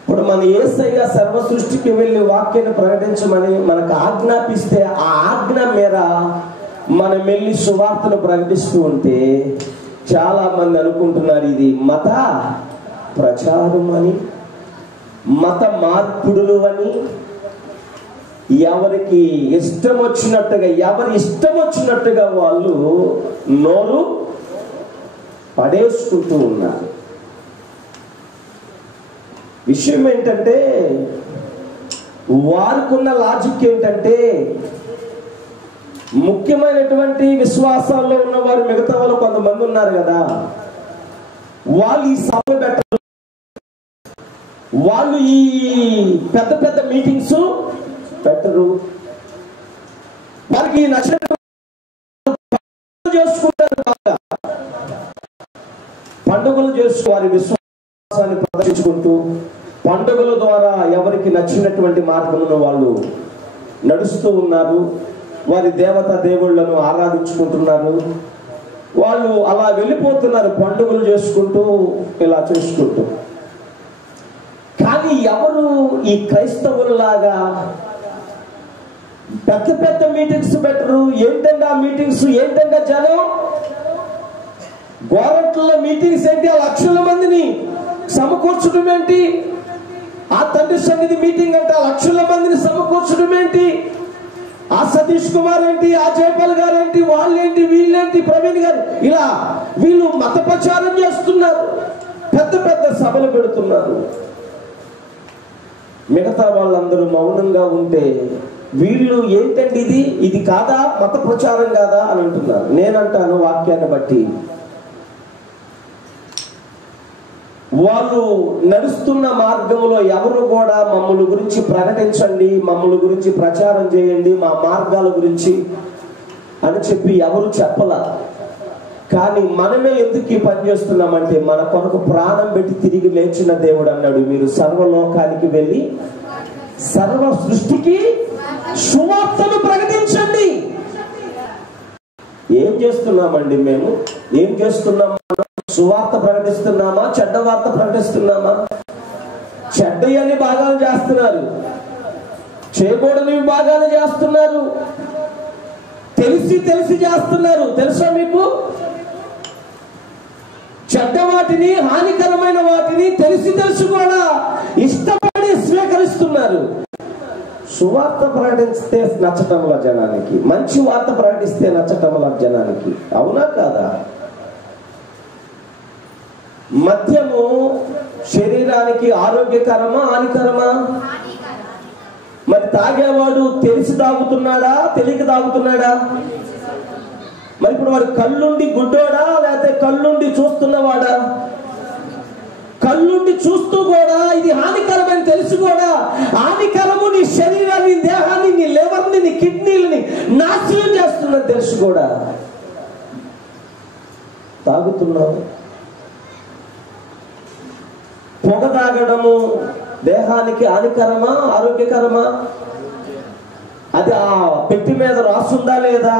ఇప్పుడు మన యేసయ్య సర్వ సృష్టికి వెళ్ళి వాక్యాన్ని ప్రకటించమని మనకు ఆజ్ఞాపిస్తే ఆ ఆజ్ఞ మేర మనం వెళ్ళి సువార్తను ప్రకటిస్తూ ఉంటే చాలా మంది అనుకుంటున్నారు ఇది మత ప్రచారం అని, మత మార్పుడులు అని. ఎవరికి ఇష్టం వచ్చినట్టుగా, ఎవరి ఇష్టం వచ్చినట్టుగా వాళ్ళు నోరు పడేసుకుంటూ ఉన్నారు. విషయం ఏంటంటే, వారికున్న లాజిక్ ఏంటంటే, ముఖ్యమైనటువంటి విశ్వాసాల్లో ఉన్న వారు మిగతా వాళ్ళు కొంతమంది ఉన్నారు కదా, వాళ్ళు ఈ సభ పెట్టరు, వాళ్ళు ఈ పెద్ద పెద్ద మీటింగ్స్ పెట్టరు, వారికి నచ్చినట్టు చేసుకుంటారు. బాగా పండుగలు చేసుకు వారి విశ్వాసాన్ని ప్రదర్శించుకుంటూ పండుగల ద్వారా ఎవరికి నచ్చినటువంటి మార్గంలో వాళ్ళు నడుస్తూ ఉన్నారు. వారి దేవత దేవుళ్లను ఆరాధించుకుంటున్నారు. వాళ్ళు అలా వెళ్ళిపోతున్నారు, పండుగలు చేసుకుంటూ ఇలా చేసుకుంటూ. కానీ ఎవరు ఈ క్రైస్తవుల్లాగా పెద్ద పెద్ద మీటింగ్స్ పెట్టరు? ఏంటంటే ఆ మీటింగ్స్ ఏంటంటే జనం గోరంట్ల మీటింగ్స్ ఏంటి? ఆ లక్షల మందిని సమకూర్చడం ఏంటి? ఆ తండ్రి సన్నిధి మీటింగ్ అంటే ఆ లక్షల మందిని సమకూర్చడం ఏంటి? ఆ సతీష్ కుమార్ ఏంటి, ఆ జయపాల్ గారు ఏంటి, వాళ్ళేంటి, వీళ్ళేంటి, ప్రవీణ్ గారు, ఇలా వీళ్ళు మత ప్రచారం చేస్తున్నారు, పెద్ద పెద్ద సభలు పెడుతున్నారు. మిగతా వాళ్ళందరూ మౌనంగా ఉంటే వీళ్ళు ఏంటంటే ఇది కాదా, మత ప్రచారం కాదా అని అంటున్నారు. నేనంటాను వాక్యాన్ని బట్టి వాళ్ళు నడుస్తున్న మార్గంలో ఎవరు కూడా మమ్మల్ని గురించి ప్రకటించండి, మమ్మల్ని గురించి ప్రచారం చేయండి, మా మార్గాల గురించి అని చెప్పి ఎవరు చెప్పలా. కానీ మనమే ఎందుకు ఈ పని చేస్తున్నామంటే, మన కొరకు ప్రాణం పెట్టి తిరిగి లేచిన దేవుడు అన్నాడు, మీరు సర్వలోకానికి వెళ్ళి సర్వ సృష్టికి సువార్తను ప్రకటించండి. ఏం చేస్తున్నామండి మేము? ఏం చేస్తున్నాం? సువార్త ప్రకటిస్తున్నామా, చెడ్డ వార్త ప్రకటిస్తున్నామా? చెడ్డయని బాగానే చేస్తున్నారు, చేయకూడనివి బాగానే చేస్తున్నారు, తెలిసి తెలిసి చేస్తున్నారు. తెలుసా మీకు? చెడ్డ వాటిని, హానికరమైన వాటిని తెలిసి తెలిసి కూడా ఇష్టపడి స్వీకరిస్తున్నారు. సువార్త ప్రకటిస్తే నచ్చటంలా జనానికి, మంచి వార్త ప్రకటిస్తే నచ్చటంలా జనానికి. అవునా కాదా? మద్యము శరీరానికి ఆరోగ్యకరమా, హానికరమా? మరి తాగేవాడు తెలిసి తాగుతున్నాడా, తెలియక తాగుతున్నాడా? మరి ఇప్పుడు వాడు కళ్ళుండి గుడ్డోడా, లేకపోతే కళ్ళుండి చూస్తున్నవాడా? కళ్ళుండి చూస్తూ కూడా ఇది హానికరమని తెలిసి కూడా హానికరము, నీ శరీరాన్ని, దేహాన్ని, నీ లివర్ని, నీ కిడ్నీలని నాశనం చేస్తున్నది తెలిసి కూడా తాగుతున్నావు. పొగ తాగడము దేహానికి హానికరమా, ఆరోగ్యకరమా? అది ఆ పెట్టి మీద రాస్తుందా లేదా?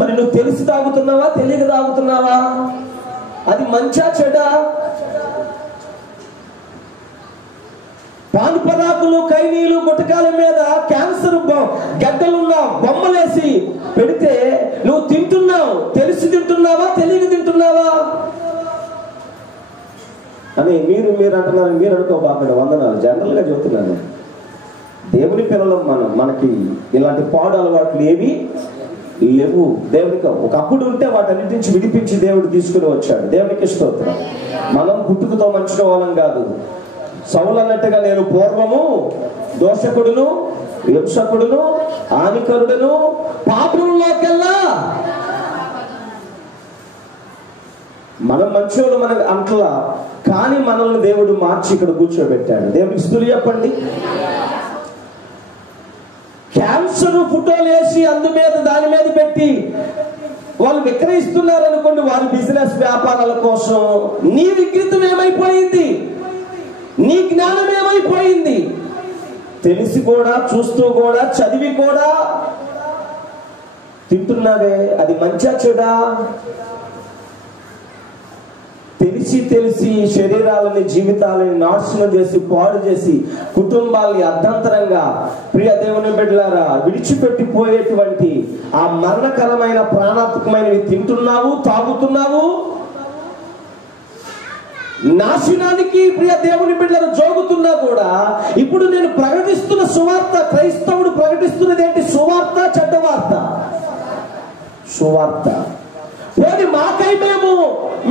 మరి నువ్వు తెలిసి తాగుతున్నావా, తెలియక తాగుతున్నావా? అది మంచా చెడా? పాను పరాకులు, కైనీలు, గుటకాల మీద క్యాన్సర్ గడ్డలున్న బొమ్మలేసి పెడితే నువ్వు తింటున్నావు, తెలిసి తింటున్నావా, తెలియక తింటున్నావా అని మీరు అంటున్నారు. మీరు అనుకోబాకండి, వందనాలు. జనరల్ గా చెబుతున్నాను, దేవుని పిల్లలు మనకి ఇలాంటి పాడు అలవాట్లు ఏవి లేవు. దేవునికి ఒకప్పుడు ఉంటే వాటన్నిటి నుంచి విడిపించి దేవుడు తీసుకుని వచ్చాడు. దేవునికి స్తోత్రం. మనం పుట్టుకతో మంచిన వాళ్ళం కాదు. సౌలు అన్నట్టుగా నేను పూర్వము దోషకుడును, హింసకుడును, హానికరుడును, పాపంలోకెల్లా. మనం మంచోళ్ళు, మనకు అంట్లా కానీ మనల్ని దేవుడు మార్చి ఇక్కడ కూర్చోబెట్టాడు. దేవునికి స్తుతి చెప్పండి. క్యాన్సర్ ఫోటోలు వేసి దాని మీద పెట్టి వాళ్ళు విక్రయిస్తున్నారు అనుకోండి, వారి బిజినెస్ వ్యాపారాల కోసం. నీ వికృతం ఏమైపోయింది? నీ జ్ఞానం ఏమైపోయింది? తెలిసి కూడా, చూస్తూ కూడా, చదివి కూడా తింటున్నావే, అది మంచిగా చెడా? తెలిసి శరీరాలని, జీవితాలని నాశనం చేసి, పాడు చేసి, కుటుంబాలని అర్ధంతరంగా ప్రియ దేవుని బిడ్డలారా విడిచిపెట్టిపోయేటువంటి ఆ మరణకరమైన ప్రాణాత్మకమైనవి తింటున్నావు, తాగుతున్నావు. నాశనానికి ప్రియ దేవుని బిడ్డలు జోగుతున్నా కూడా ఇప్పుడు నేను ప్రకటిస్తున్న సువార్త, క్రైస్తవుడు ప్రకటిస్తున్నది ఏంటి? సువార్త, చెడ్డ వార్త? సువార్త. పోనీ మాకై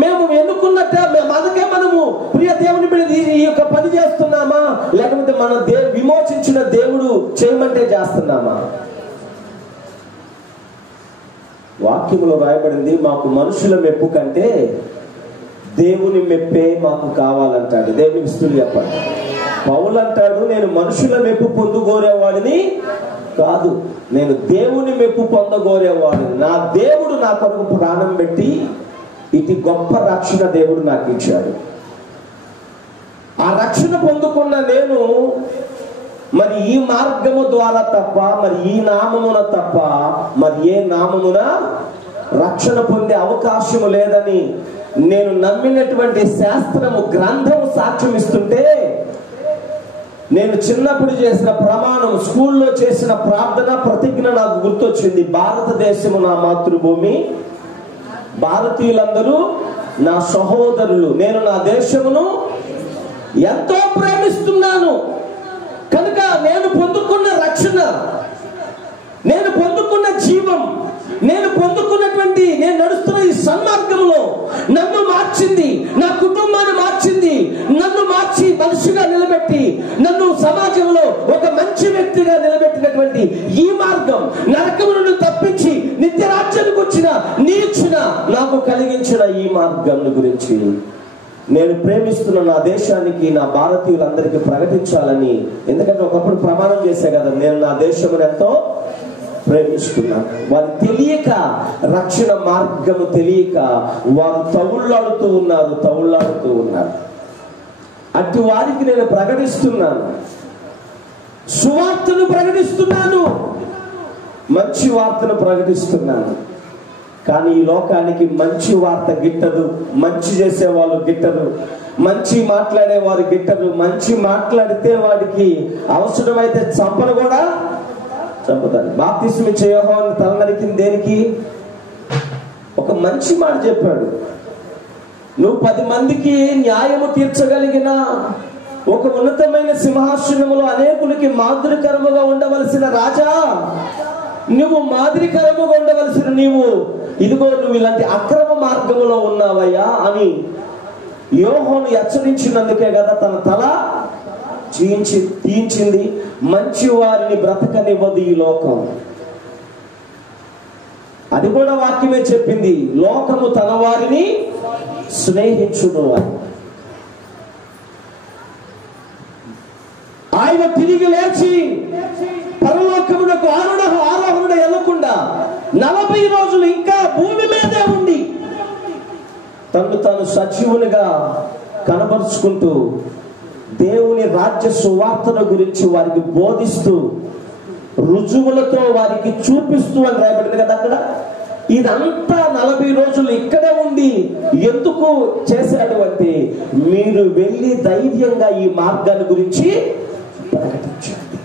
మేము ఎన్నుకున్నట్టే మనకే మనము ప్రియ దేవుని బిడ్డ ఈ యొక్క పని చేస్తున్నామా, లేకపోతే మన విమోచించిన దేవుడు చేయమంటే చేస్తున్నామా? వాక్యములో రాయబడింది, మాకు మనుషుల మెప్పు కంటే దేవుని మెప్పే మాకు కావాలంటాడు. దేవునికి స్తుతి చెప్పండి. పౌలు అంటాడు, నేను మనుషుల మెప్పు పొందుకోరేవాడిని కాదు, నేను దేవుని మెప్పు పొందగోరేవాడిని. నా దేవుడు నా కొరకు ప్రాణం పెట్టి ఇటు గొప్ప రక్షణ దేవుడు నాకు ఇచ్చాడు. ఆ రక్షణ పొందుకున్న నేను మరి ఈ మార్గము ద్వారా తప్ప, మరి ఈ నామమున తప్ప మరి ఏ నామమున రక్షణ పొందే అవకాశము లేదని నేను నమ్మినటువంటి శాస్త్రము, గ్రంథము సాక్ష్యం ఇస్తుంటే, నేను చిన్నప్పుడు చేసిన ప్రమాణం, స్కూల్లో చేసిన ప్రార్థన, ప్రతిజ్ఞ నాకు గుర్తొచ్చింది. భారతదేశము నా మాతృభూమి, భారతీయులందరూ నా సహోదరులు, నేను నా దేశమును ఎంతో ప్రేమిస్తున్నాను. కనుక నేను పొందుకున్న రక్షణ, నేను పొందుకున్న జీవం, నేను పొందుకున్నటువంటి, నేను నడుస్తున్న ఈ సన్మార్గంలో నన్ను మార్చింది, నా కుటుంబాన్ని మార్చింది, నన్ను మార్చి మనిషిగా నిలబెట్టి నన్ను సమాజంలో ఒక మంచి వ్యక్తిగా నిలబెట్టినటువంటి ఈ మార్గం, నరకము నుండి తప్పించి నిత్య రాజ్యానికి వచ్చిన నిరీక్షణ నాకు కలిగించిన ఈ మార్గం గురించి నేను ప్రేమిస్తున్న నా దేశానికి, నా భారతీయులందరికీ ప్రకటించాలని. ఎందుకంటే ఒకప్పుడు ప్రమాణం చేశా కదా, నేను నా దేశమును ఎంతో ప్రేమిస్తున్నాను. వారు తెలియక, రక్షణ మార్గము తెలియక వారు తవుళ్ళాడుతూ ఉన్నారు. అటు వారికి నేను ప్రకటిస్తున్నాను, సువార్తను ప్రకటిస్తున్నాను, మంచి వార్తను ప్రకటిస్తున్నాను. కానీ ఈ లోకానికి మంచి వార్త గిట్టదు, మంచి చేసే వాళ్ళు గిట్టరు, మంచి మాట్లాడే వారు గిట్టరు. మంచి మాట్లాడితే వాడికి అవసరమైతే చంపను కూడా చంపుతారు. బాప్తిస్మం ఇచ్చే యోహాను తల నరికింది దేనికి? ఒక మంచి మాట చెప్పాడు. నువ్వు 10 మందికి న్యాయము తీర్చగలిగిన ఒక ఉన్నతమైన సింహాసనములో అనేకులకి మాదిరికరముగా ఉండవలసిన రాజా, నువ్వు మాదిరికరముగా ఉండవలసిన నీవు ఇదిగో నువ్వు ఇలాంటి అక్రమ మార్గములో ఉన్నావయ్యా అని యోహాను హెచ్చరించినందుకే కదా తన తల తీయించింది. మంచి వారిని బ్రతకనివ్వదు ఈ లోకం. అది కూడా వాక్యమే చెప్పింది, లోకము తన వారిని స్నేహించును అని. ఆయన తిరిగి లేచి పరలోకమునకు ఆరోహణ వెళ్ళకుండా 40 రోజులు ఇంకా భూమి మీదే ఉండి తను తాను సజీవునిగా కనబరుచుకుంటూ దేవుని రాజ్య సువార్తను గురించి వారికి బోధిస్తూ, రుజువులతో వారికి చూపిస్తూ అని రాయబడింది కదా అక్కడ. ఇదంతా 40 రోజులు ఇక్కడే ఉండి ఎందుకు చేశాడు అంటే, మీరు వెళ్ళి ధైర్యంగా ఈ మార్గాన్ని గురించి ప్రకటించండి.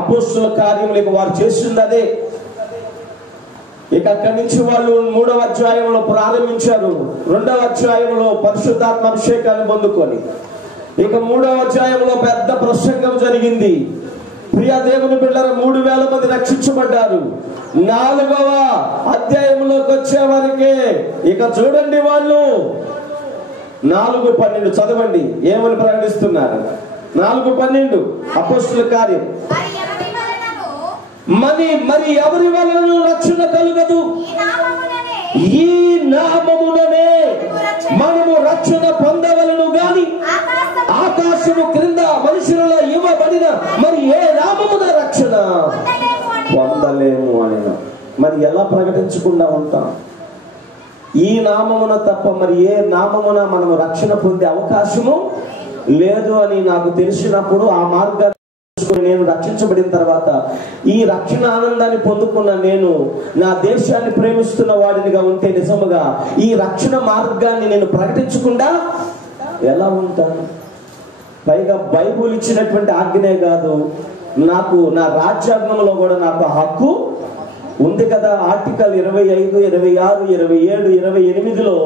అపోస్తుల కార్యములకు వారు చేస్తుంది అదే. ఇక అక్కడి నుంచి వాళ్ళు 3వ అధ్యాయంలో ప్రారంభించారు. 2వ అధ్యాయంలో పరిశుద్ధాత్మ అభిషేకాన్ని పొందుకొని, ఇక 3వ అధ్యాయంలో పెద్ద ప్రసంగం జరిగింది. ప్రియ దేవుని బిడ్డలు 3000 మంది రక్షించబడ్డారు. 4వ అధ్యాయంలోకి వచ్చే వారికే ఇక చూడండి, వాళ్ళు 4:12 చదవండి ఏమని ప్రకటిస్తున్నారు. 4:12 అపోస్తుల కార్యం. మరి ఎవరి వలన రక్షణ కలుగదు, ఈ నామముననే మనము రక్షణ పొందవలను గాని ఆకాశము క్రింద మనుషులలో ఇవ్వబడిన మరి ఏ నామమున రక్షణ పొందలేము అని. మరి ఎలా ప్రకటించకుండా ఉంటాం? ఈ నామమున తప్ప మరి ఏ నామమున మనము రక్షణ పొందే అవకాశము లేదు అని నాకు తెలిసినప్పుడు ఆ మార్గాన్ని నేను రక్షించబడిన తర్వాత ఈ రక్షణ ఆనందాన్ని పొందుకున్న నేను నా దేశాన్ని ప్రేమిస్తున్న వాడినిగా ఉంటే నిజముగా ఈ రక్షణ మార్గాన్ని నేను ప్రకటించకుండా ఎలా ఉంటాను? పైగా బైబుల్ ఇచ్చినటువంటి ఆజ్ఞే కాదు, నాకు నా రాజ్యాంగంలో కూడా నాకు హక్కు ఉంది కదా. ఆర్టికల్ 25, 26, 27, 28లో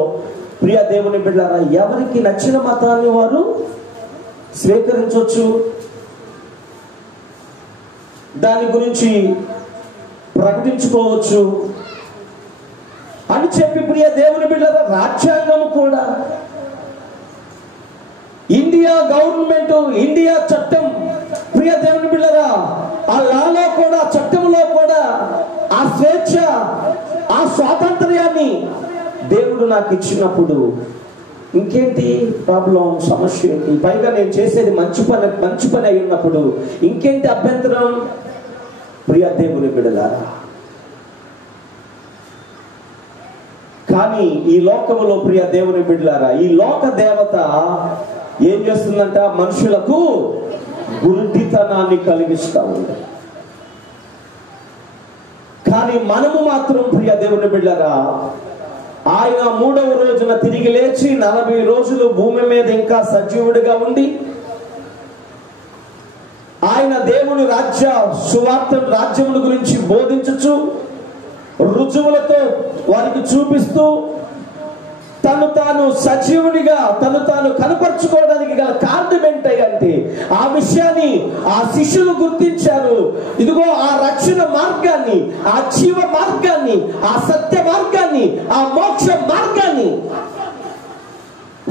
ప్రియ దేవుని బిడ్డలారా, ఎవరికి నచ్చిన మతాన్ని వారు స్వీకరించవచ్చు, దాని గురించి ప్రకటించుకోవచ్చు అని చెప్పి ప్రియ దేవుని బిడ్డలారా, రాజ్యాంగం కూడా, ఇండియా గవర్నమెంట్, ఇండియా చట్టం, ప్రియ దేవుని బిడ్డలారా, ఆ లాలో కూడా, చట్టంలో కూడా ఆ స్వేచ్ఛ, ఆ స్వాతంత్ర్యాన్ని దేవుడు నాకు ఇచ్చినప్పుడు ఇంకేంటి ప్రాబ్లం, సమస్య ఏంటి? పైగా నేను చేసేది మంచి పని అయి ఉన్నప్పుడు ఇంకేంటి అభ్యంతరం? ప్రియ దేవుని బిడ్డలారా, కానీ ఈ లోకములో ప్రియ దేవుని బిడ్డలారా, ఈ లోక దేవత ఏం చేస్తుందంట? మనుషులకు గురుడితనాన్ని కలిగిస్తా ఉంది. కానీ మనము మాత్రం ప్రియ దేవుని బిడ్డలారా, ఆయన 3వ రోజున తిరిగి లేచి 40 రోజులు భూమి మీద ఇంకా సజీవుడిగా ఉండి ఆయన దేవుని రాజ్యముల గురించి బోధించుచు రుజువులతో వారికి చూపిస్తూ తను తాను సజీవునిగా తను తాను కనపరుచుకోవడానికి గల కారణం ఏంటంటే ఆ విషయాన్ని ఆ శిష్యులు గుర్తించారు. ఇదిగో ఆ రక్షణ మార్గాన్ని, ఆ జీవ మార్గాన్ని, ఆ సత్య మార్గాన్ని, ఆ మోక్ష మార్గాన్ని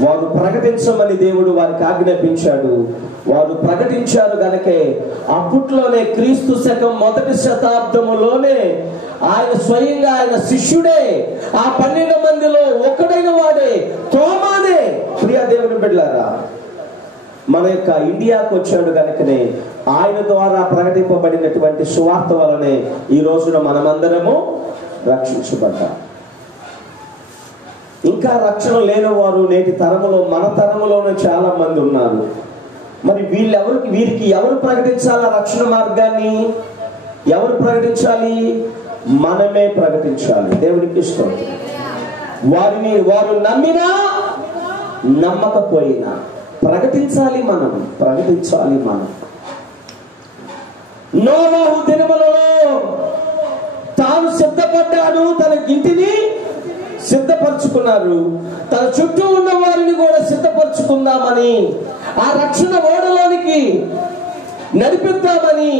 వారు ప్రకటించమని దేవుడు వారికి ఆజ్ఞాపించాడు. వారు ప్రకటించారు గనకే అప్పట్లోనే క్రీస్తు శకం 1వ శతాబ్దములోనే ఆయన స్వయంగా ఆయన శిష్యుడే, ఆ 12 మందిలో ఒకడైన వాడే తోమానే ప్రియ దేవుని బిడ్డలారా మన యొక్క ఇండియాకు వచ్చాడు గనుకనే ఆయన ద్వారా ప్రకటింపబడినటువంటి సువార్త వలనే ఈ రోజున మనమందరము రక్షించబడ్డాం. ఇంకా రక్షణ లేని వారు నేటి తరములో, మన తరములోనే చాలా మంది ఉన్నారు. మరి వీరికి ఎవరు ప్రకటించాలా రక్షణ మార్గాన్ని? ఎవరు ప్రకటించాలి? మనమే ప్రకటించాలి. దేవునికి ఇష్టం. వారు నమ్మినా నమ్మకపోయినా ప్రకటించాలి మనం. నోవహు దినములలో తాను సిద్ధపడ్డాడు, తన ఇంటిని సిద్ధపరచుకున్నారు, తన చుట్టూ ఉన్న వారిని కూడా సిద్ధపరచుకుందామని, ఆ రక్షణ ఓడలోనికి నడిపిద్దామని,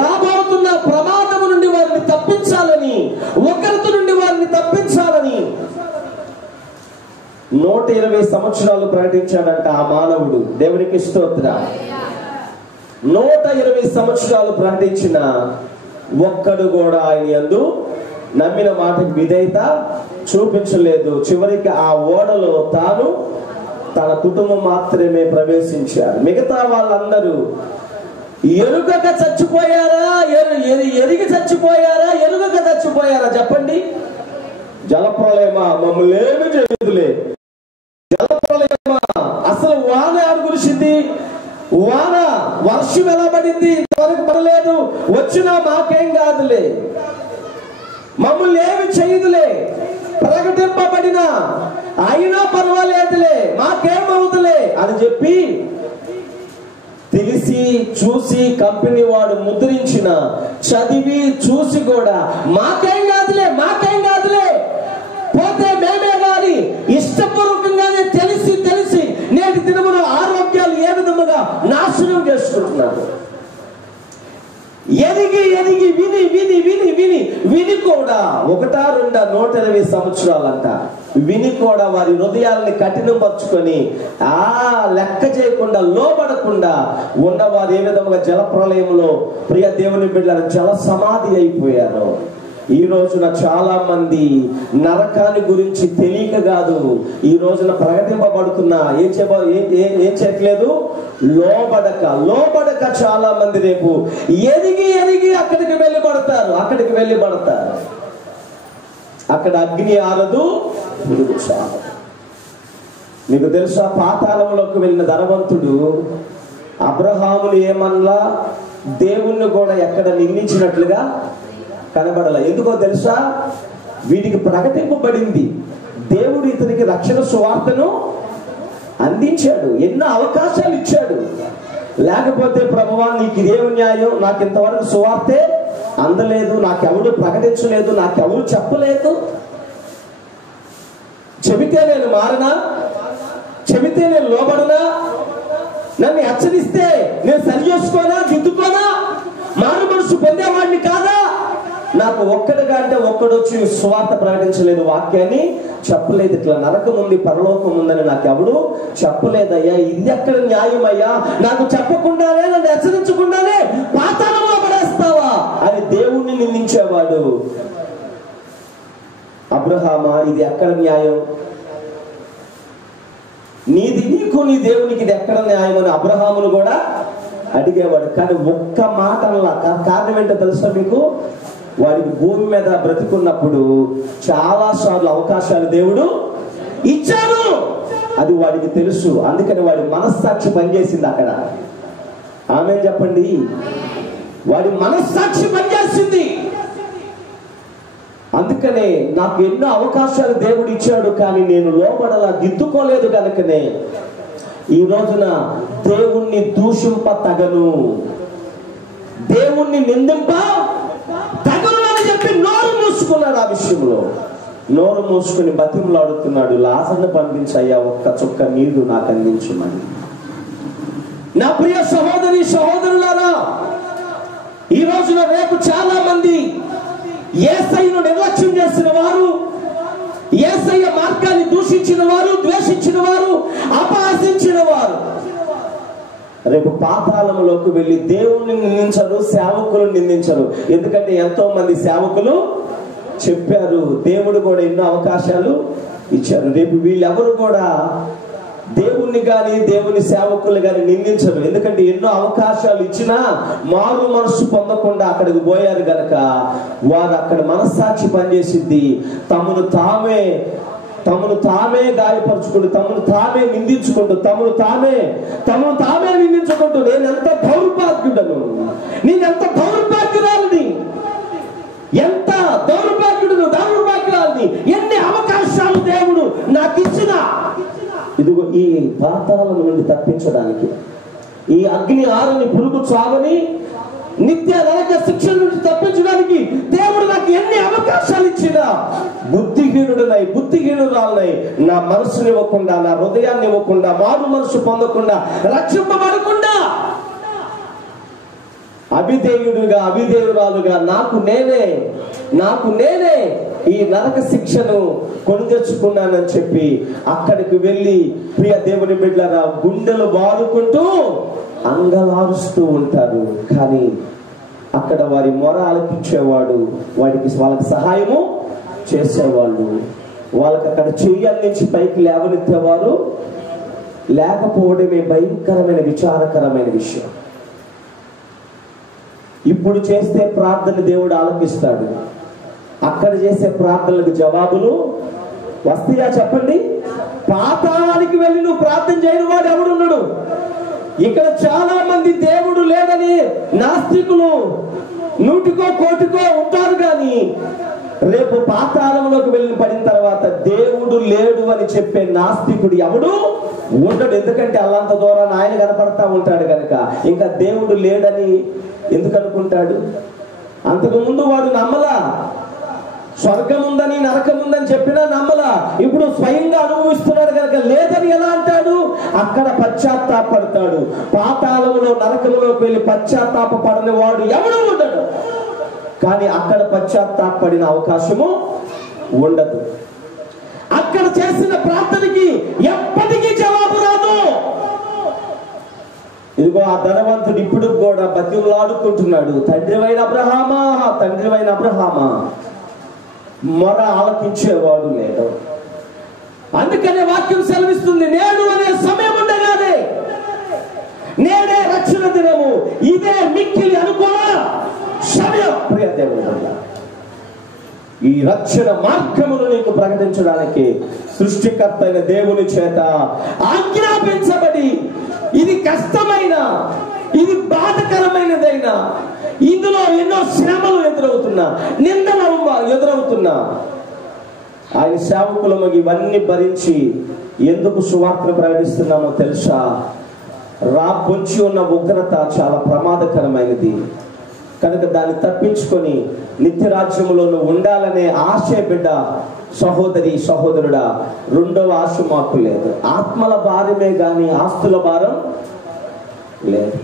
రాబోతున్న ప్రమాదము నుండి వారిని తప్పించాలని, ఉగ్రత నుండి వారిని తప్పించాలని 120 సంవత్సరాలు ప్రకటించాడంట ఆ మానవుడు. దేవునికి స్తోత్రం. 120 సంవత్సరాలు ప్రకటించిన ఒక్కడు కూడా ఆయన యందు నమ్మిన మాటకి విధేయత చూపించలేదు. చివరికి ఆ ఓడలో తాను తన కుటుంబం మాత్రమే ప్రవేశించారు. మిగతా వాళ్ళందరూ ఎరుగక చచ్చిపోయారా, ఎరిగి చచ్చిపోయారా, ఎరుగక చచ్చిపోయారా? చెప్పండి. జలప్రలయమా? మమ్మల్ని ఏమి చేయదులే. జలప్రలయమా? అసలు వాన ఆడు కురిసింది, వర్షం ఎలా పడింది, ఇంతవరకు పడలేదు, వచ్చినా మాకేం కాదులే, మమ్మల్ని ఏమి చేయదులే, ప్రకటింపబడిన అయినా పర్వాలేదులే, మాకేమవుతులే అని చెప్పి తెలిసి చూసి కంపెనీ వాడు ముద్రించిన చదివి చూసి కూడా మాకేం కాదులే పోతే మేమే గాని ఇష్టపూర్వకంగానే తెలిసి నేటి దినమున ఆరోగ్యాలు ఏ విధముగా నాశనం చేసుకుంటున్నారు. ఎరిగి విని కూడా 120 సంవత్సరాలంట విని కూడా వారి హృదయాలని కఠినపరుచుకొని లెక్క చేయకుండా, లోబడకుండా ఉన్నవారు ఏ విధముగా జల ప్రళయంలో ప్రియ దేవుని బిడ్డలను జల సమాధి అయిపోయారు. ఈ రోజున చాలా మంది నరకాన్ని గురించి తెలియక కాదు, ఈ రోజున ప్రకటింపబడుతున్నా ఏం చేయట్లేదు, లోబడక చాలా మంది రేపు ఎదిగి అక్కడికి వెళ్ళిపడతారు. అక్కడ అగ్ని ఆరదు, పురుగు చావదు. మీకు తెలుసా, పాతాళంలోకి వెళ్ళిన ధనవంతుడు అబ్రహామును ఏమన్నా దేవుణ్ణి కూడా ఎక్కడ నిందించినట్లుగా కనబడలే. ఎందుకో తెలుసా, వీటికి ప్రకటింపబడింది, దేవుడు ఇతనికి రక్షణ సువార్తను అందించాడు, ఎన్నో అవకాశాలు ఇచ్చాడు. లేకపోతే ప్రభువా నీకు ఇదేమి న్యాయం, నాకు ఇంతవరకు సువార్తే అందలేదు, నాకెవరు ప్రకటించలేదు, నాకెవరు చెప్పలేదు, చెబితే నేను మారనా, చెబితే నేను లోబడనా, నన్ను హెచ్చరిస్తే నేను సరి చేసుకోనా, దిద్దుకోనా, మారు మనసు పొందేవాడిని కాదా, నాకు ఒక్కడిగా అంటే ఒక్కడొచ్చి సువార్త ప్రకటించలేదు, వాక్యాన్ని చెప్పలేదు, ఇట్లా నరకం ఉంది పరలోకం ఉందని నాకెవడు చెప్పలేదయ్యా, ఇది ఎక్కడ న్యాయం అయ్యా, నాకు చెప్పకుండానే నన్ను హెచ్చరించకుండానే పాతాళంలో పడేస్తావా అని దేవుణ్ణి నిందించేవాడు. అబ్రహామా, ఇది ఎక్కడ న్యాయం, నీకు నీ దేవునికి ఇది ఎక్కడ న్యాయం అని అబ్రహామును కూడా అడిగేవాడు. కానీ ఒక్క మాట అలా. కారణం ఏంటో తెలుసా మీకు, వాడికి భూమి మీద బ్రతికున్నప్పుడు చాలా సార్లు అవకాశాలు దేవుడు ఇచ్చాడు, అది వాడికి తెలుసు. అందుకని వాడి మనస్సాక్షి పనిచేసింది అక్కడ. ఆమె చెప్పండి, వాడి మనస్సాక్షి పనిచేసింది. అందుకనే నాకు ఎన్నో అవకాశాలు దేవుడు ఇచ్చాడు, కానీ నేను లోపడలా దిద్దుకోలేదు. కనుకనే ఈ రోజున దేవుణ్ణి దూషింప తగను, దేవుణ్ణి నిందింప తగను అని చెప్పి నోరు మూసుకున్నాడు. ఆ విషయంలో నోరు మూసుకుని బతిమలాడుతున్నాడు, లాజరును పంపించయ్యా, ఒక్క చుక్క నీళ్లు నాకు అందించమని. నా ప్రియ సహోదరి సహోదరులారా, ఈ రోజున రేపు చాలా మంది యేసయ్యను నిర్లక్ష్యం చేసిన వారు, యేసయ్య మార్గాన్ని దూషించిన వారు, ద్వేషించిన వారు, అపహాసించిన వారు రేపు పాతాళంలోకి వెళ్ళి దేవుణ్ణి నిందించరు, సేవకులు నిందించరు. ఎందుకంటే ఎంతో మంది సేవకులు చెప్పారు, దేవుడు కూడా ఎన్నో అవకాశాలు ఇచ్చారు. రేపు వీళ్ళెవరు కూడా దేవుణ్ణి కానీ దేవుని సేవకులు కానీ నిందించరు. ఎందుకంటే ఎన్నో అవకాశాలు ఇచ్చినా మారు మనసు పొందకుండా అక్కడికి పోయారు గనక వారు అక్కడ మనస్సాక్షి పనిచేసింది. తమను తామే గాయపరుచుకుంటూ, తమను తామే నిందించుకుంటూ, తమను తామే నిందించుకుంటూ, నేనెంత దౌర్భాగ్యుడను, నేనెంత దౌర్భాగ్యురాలని, ఎంత దౌర్భాగ్యురాలని, ఎన్ని అవకాశాలు దేవుడు నాకు ఇచ్చినా ఇదిగో ఈ పాతాళం నుండి తప్పించడానికి, ఈ అగ్ని ఆరని పురుగు చావని నిత్య నరక శిక్ష నుండి తప్పించడానికి దేవుడు నాకు ఎన్ని అవకాశాలు ఇచ్చినా బుద్ధిహీనురాలనై నా మనసుని ఇవ్వకుండా, నా హృదయాన్ని ఇవ్వకుండా, మారు మనసు పొందకుండా, రక్షింపబడకుండా అవిధేయురాలుగా నాకు నేనే ఈ నరక శిక్షను కొని తెచ్చుకున్నానని చెప్పి అక్కడికి వెళ్ళి ప్రియ దేవుని బిడ్డలారా గుండెలు బాదుకుంటూ అంగలారుస్తూ ఉంటారు. కానీ అక్కడ వారి మొర ఆలకించేవాడు, వాళ్ళకి సహాయము చేసేవాళ్ళు, వాళ్ళకి అక్కడ చెయ్యి అందించి పైకి లేవనెత్తేవారు లేకపోవడమే భయంకరమైన విచారకరమైన విషయం. ఇప్పుడు చేస్తే ప్రార్థన దేవుడు ఆలకిస్తాడు, అక్కడ చేసే ప్రార్థనలకు జవాబులు వస్తాయా చెప్పండి? పాతాళానికి వెళ్ళి నువ్వు ప్రార్థన చేయని వాడు ఎవడున్నాడు? ఇక్కడ చాలా మంది దేవుడు లేదని నాస్తికులు నూటికో కోటికో ఉంటారు, కానీ రేపు పాతాళంలోకి వెళ్ళి పడిన తర్వాత దేవుడు లేడు అని చెప్పే నాస్తికుడు ఎవడు ఉండడు. ఎందుకంటే అల్లంత దూరాన్ని ఆయన కనపడతా ఉంటాడు కనుక ఇంకా దేవుడు లేడని ఎందుకు అనుకుంటాడు? అంతకు ముందు వాడు నమ్మలా, స్వర్గం ఉందని నరకం ఉందని చెప్పినా నమ్మలా. ఇప్పుడు స్వయంగా అనుభవిస్తున్నాడు కనుక లేదని ఎలా అంటాడు? అక్కడ పశ్చాత్తాపడతాడు. పాతాళంలో నరకంలోకి వెళ్ళి పశ్చాత్తాప పడని వాడు ఎవడు ఉండడు. కానీ అక్కడ పశ్చాత్తాపడిన అవకాశము ఉండదు. అక్కడ చేసిన ప్రార్థనకి ఎప్పటికీ జవాబు రాదు. ఇదిగో ఆ ధనవంతుడు ఇప్పుడు కూడా బతిమలాడుకుంటున్నాడు, తండ్రివైన అబ్రహామా మొర ఆలకించేవాడు లేడు. అందుకనే వాక్యం సెలవిస్తుంది, నేడు అనే సమయం ఉండగానే, నేడే రక్షణ దినము, ఇదే మిక్కిలి అనుకూల సమయం. ప్రియ దేవుని వల్ల ఈ రక్షణ మార్గమును నీకు ప్రకటించడానికి సృష్టికర్త అయిన దేవుని చేత ఆజ్ఞాపించబడి, ఇది కష్టమైన, ఇది బాధకరమైనదైనా, ఇందులో ఎన్నో శ్రమలు ఎదురవుతున్నా, నిందలు ఎదురవుతున్నా, ఆయన సేవకులము ఇవన్నీ భరించి ఎందుకు సువార్తను ప్రకటిస్తున్నామో తెలుసా? పొంచి ఉన్న ఉగ్రత చాలా ప్రమాదకరమైనది కనుక దాన్ని తప్పించుకొని నిత్య రాజ్యములో ఉండాలనే ఆశే బిడ్డ. సహోదరి సహోదరుడా, రెండవ ఆశ మాకు లేదు. ఆత్మల భారమే గాని ఆస్తుల భారం లేదు.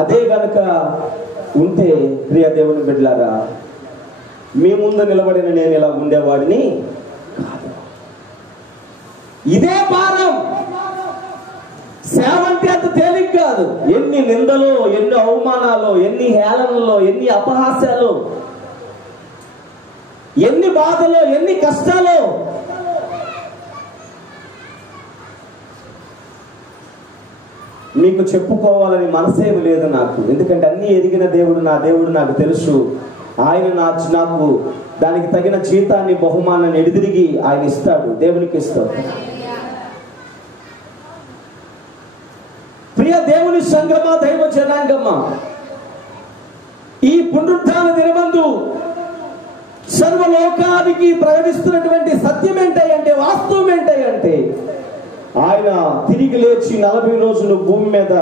అదే గనక ఉంటే ప్రియ దేవుని బిడ్డలారా, మీ ముందు నిలబడిన నేను ఇలా ఉండేవాడిని కాదు. ఇదే భారం. సేవ అంటే అంత తేలిక కాదు. ఎన్ని నిందలు, ఎన్ని అవమానాలు, ఎన్ని హేళనలు, ఎన్ని అపహాస్యాలు, ఎన్ని బాధలు, ఎన్ని కష్టాలు. మీకు చెప్పుకోవాలని మనసేమి లేదు నాకు. ఎందుకంటే అన్ని ఎదిగిన దేవుడు నా దేవుడు నాకు తెలుసు. ఆయన నాకు దానికి తగిన జీతాన్ని, బహుమానాన్ని ఎడిదిరిగి ఆయన ఇస్తాడు. దేవునికి ఇస్తాడు. ప్రియ దేవుని సంగమా, దైవ జనాంగమా, ఈ పునరుత్థాన దినమందు సర్వలోకానికి ప్రకటిస్తున్నటువంటి సత్యం ఏంటంటే, వాస్తవం ఏంటంటే, ఆయన తిరిగి లేచి 40 రోజులు భూమి మీద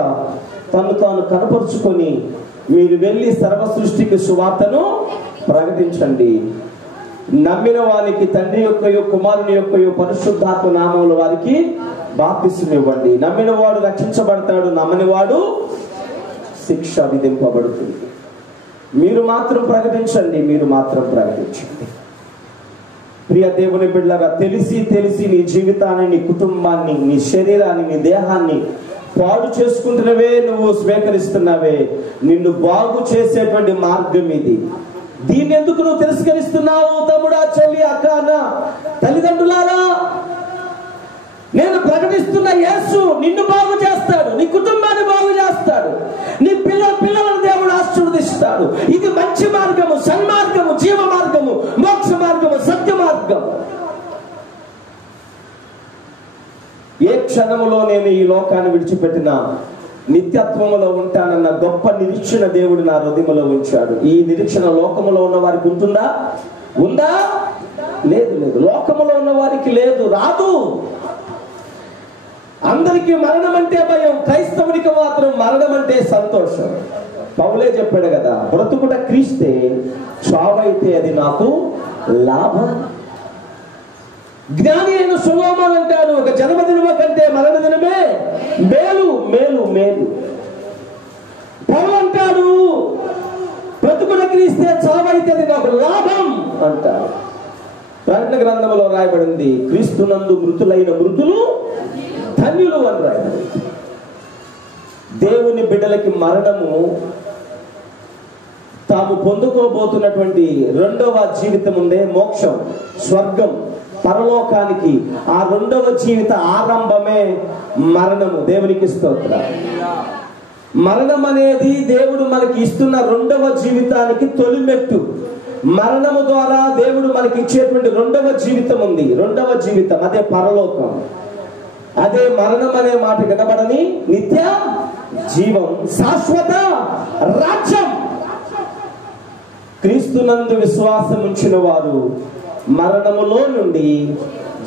తను తాను కనపరుచుకొని, మీరు వెళ్ళి సర్వ సృష్టికి సువార్తను ప్రకటించండి, నమ్మిన వారికి తండ్రి యొక్కయో కుమారుని యొక్కయో పరిశుద్ధాత్మ నామముల వారికి బాప్తిస్మం ఇవ్వండి. నమ్మిన వాడు రక్షించబడతాడు, నమ్మని వాడు శిక్ష విధింపబడుతుంది. మీరు మాత్రం ప్రకటించండి, మీరు మాత్రం ప్రకటించండి. ప్రియ దేవుని బిడ్డలారా, తెలిసి నీ జీవితాన్ని, నీ కుటుంబాన్ని, నీ శరీరాన్ని, నీ దేహాన్ని పాడు చేసుకుంటున్నవే నువ్వు స్వీకరిస్తున్నావే. నిన్ను బాగు చేసేటువంటి మార్గం ఇది. దీన్ని ఎందుకు నువ్వు తిరస్కరిస్తున్నావు? తమ్ముడా, చెల్లి, అక్క, అన్న, తల్లిదండ్రులారా, నేను ప్రకటిస్తున్న యేసు నిన్ను బాగు చేస్తాడు, నీ కుటుంబాన్ని బాగు చేస్తాడు, నీ పిల్లలను దేవుడు ఆశీర్వదిస్తాడు. ఇది మంచి మార్గము, సన్మార్గము, జీవ మార్గము, మోక్ష మార్గము, సత్య మార్గము. ఏ క్షణములో నేను ఈ లోకాన్ని విడిచిపెట్టినా నిత్యత్వములో ఉంటానన్న గొప్ప నిరీక్షణ దేవుడు నా హృదయంలో ఉంచాడు. ఈ నిరీక్షణ లోకములో ఉన్న వారికి ఉంటుందా? ఉందా? లేదు. లోకములో ఉన్న వారికి లేదు, రాదు. అందరికీ మరణం అంటే భయం, క్రైస్తవునికి మాత్రం మరణం అంటే సంతోషం. పౌలే చెప్పాడు కదా, బ్రతుకుట క్రీస్తే, చావైతే అది నాకు లాభం. జ్ఞాని అయిన సొలొమోను అంటాడు, ఒక జన్మదినము కంటే మరణ దినమే మేలు మేలు మేలు. పౌలు అంటాడు, బ్రతుకుట క్రీస్తే, చావైతే అది నాకు లాభం అంటాడు. ప్రకటన గ్రంథంలో రాయబడింది, క్రీస్తునందు మృతులైన మృతులు ధన్యులు అని రాయబడింది. దేవుని బిడ్డలకి మరణము తాము పొందుకోబోతున్నటువంటి రెండవ జీవితం ఉందే, మోక్షం, స్వర్గం, పరలోకానికి ఆ రెండవ జీవిత ఆరంభమే మరణము. దేవునికి స్తోత్రం. మరణం అనేది దేవుడు మనకి ఇస్తున్న రెండవ జీవితానికి తొలిమెట్టు. మరణము ద్వారా దేవుడు మనకి ఇచ్చేటువంటి రెండవ జీవితం ఉంది. రెండవ జీవితం అదే పరలోకం. అదే మరణం అనే మాట వినబడని నిత్య జీవం, శాశ్వత రాజ్యం. క్రీస్తునందు విశ్వాసం ఉంచిన వారు మరణములో నుండి